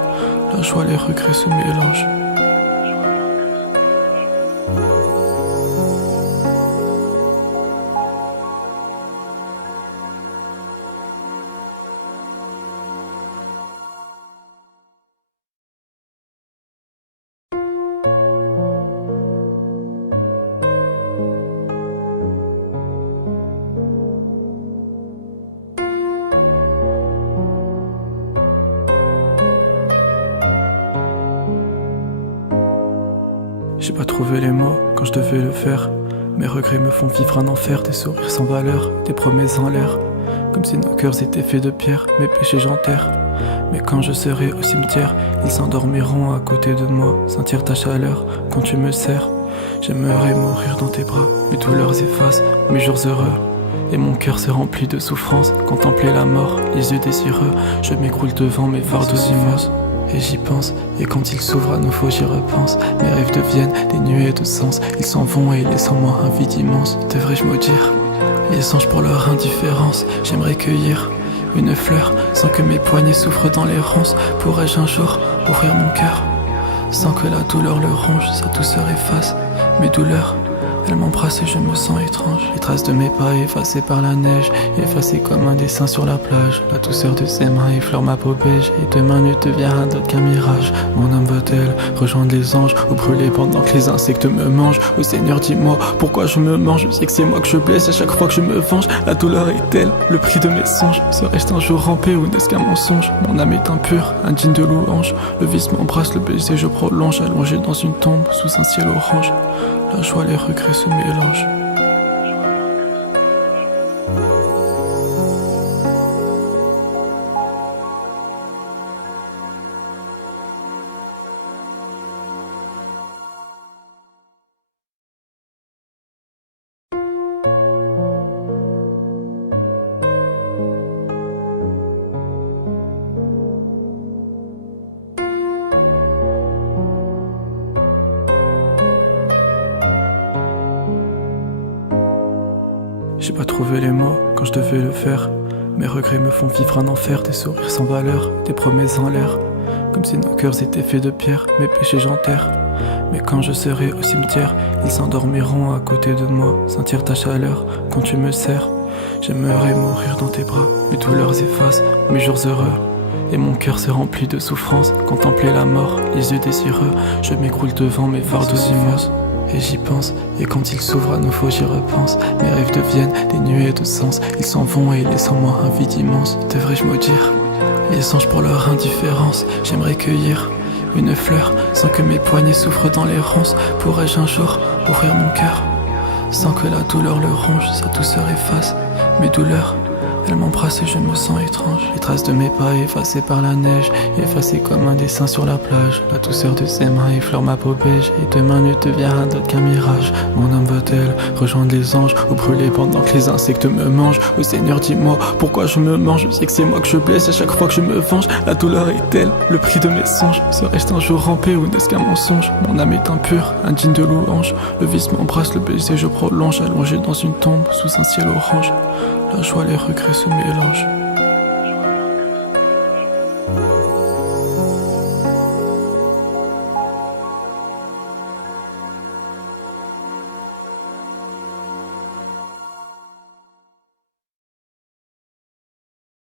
La joie, les regrets se mélangent. J'ai pas trouvé les mots quand je devais le faire. Mes regrets me font vivre un enfer, des sourires sans valeur, des promesses en l'air. Comme si nos cœurs étaient faits de pierre, mes péchés j'enterre. Mais quand je serai au cimetière, ils s'endormiront à côté de moi, sentir ta chaleur quand tu me serres. J'aimerais mourir dans tes bras, mes douleurs effacent mes jours heureux. Et mon cœur se remplit de souffrance, contempler la mort, les yeux désireux. Je m'écroule devant mes fardeaux immenses. Et j'y pense, et quand il s'ouvre à nouveau j'y repense. Mes rêves deviennent des nuées de sens. Ils s'en vont et laissent en moi un vide immense. Devrais-je maudire les anges pour leur indifférence? J'aimerais cueillir une fleur sans que mes poignets souffrent dans les ronces. Pourrais-je un jour ouvrir mon cœur sans que la douleur le ronge? Sa douceur efface mes douleurs. Elle m'embrasse et je me sens étrange. Les traces de mes pas effacées par la neige, effacées comme un dessin sur la plage. La douceur de ses mains effleure ma peau beige, et demain ne devient rien d'autre qu'un mirage. Mon âme va-t-elle rejoindre les anges ou brûler pendant que les insectes me mangent? Oh Seigneur, dis-moi pourquoi je me mange. Je sais que c'est moi que je blesse à chaque fois que je me venge. La douleur est telle, le prix de mes songes. Serais-je un jour rampé ou n'est-ce qu'un mensonge? Mon âme est impure, indigne de louange. Le vice m'embrasse, le baiser je prolonge, allongé dans une tombe sous un ciel orange. La joie, les regrets se mélangent. J'ai pas trouvé les mots quand je devais le faire. Mes regrets me font vivre un enfer, des sourires sans valeur, des promesses en l'air. Comme si nos cœurs étaient faits de pierre, mes péchés j'enterre. Mais quand je serai au cimetière, ils s'endormiront à côté de moi, sentir ta chaleur quand tu me serres. J'aimerais mourir dans tes bras, mes douleurs effacent mes jours heureux. Et mon cœur se remplit de souffrance, contempler la mort, les yeux désireux. Je m'écroule devant mes fardeaux immenses. Et j'y pense, et quand il s'ouvre à nouveau j'y repense. Mes rêves deviennent des nuées de sens. Ils s'en vont et laissent en moi un vide immense. Devrais-je maudire les anges pour leur indifférence? J'aimerais cueillir une fleur sans que mes poignets souffrent dans les ronces. Pourrais-je un jour ouvrir mon cœur sans que la douleur le ronge? Sa douceur efface mes douleurs. Elle m'embrasse et je me sens étrange. Les traces de mes pas effacées par la neige, effacées comme un dessin sur la plage. La douceur de ses mains effleure ma peau beige, et demain ne devient rien d'autre qu'un mirage. Mon âme va-t-elle rejoindre les anges ou brûler pendant que les insectes me mangent? Oh Seigneur, dis-moi pourquoi je me mange. Je sais que c'est moi que je blesse à chaque fois que je me venge. La douleur est telle, le prix de mes songes. Serais-je un jour rampé ou n'est-ce qu'un mensonge? Mon âme est impure, indigne de louange. Le vice m'embrasse, le baiser je prolonge, allongé dans une tombe sous un ciel orange. La joie, les regrets se mélangent.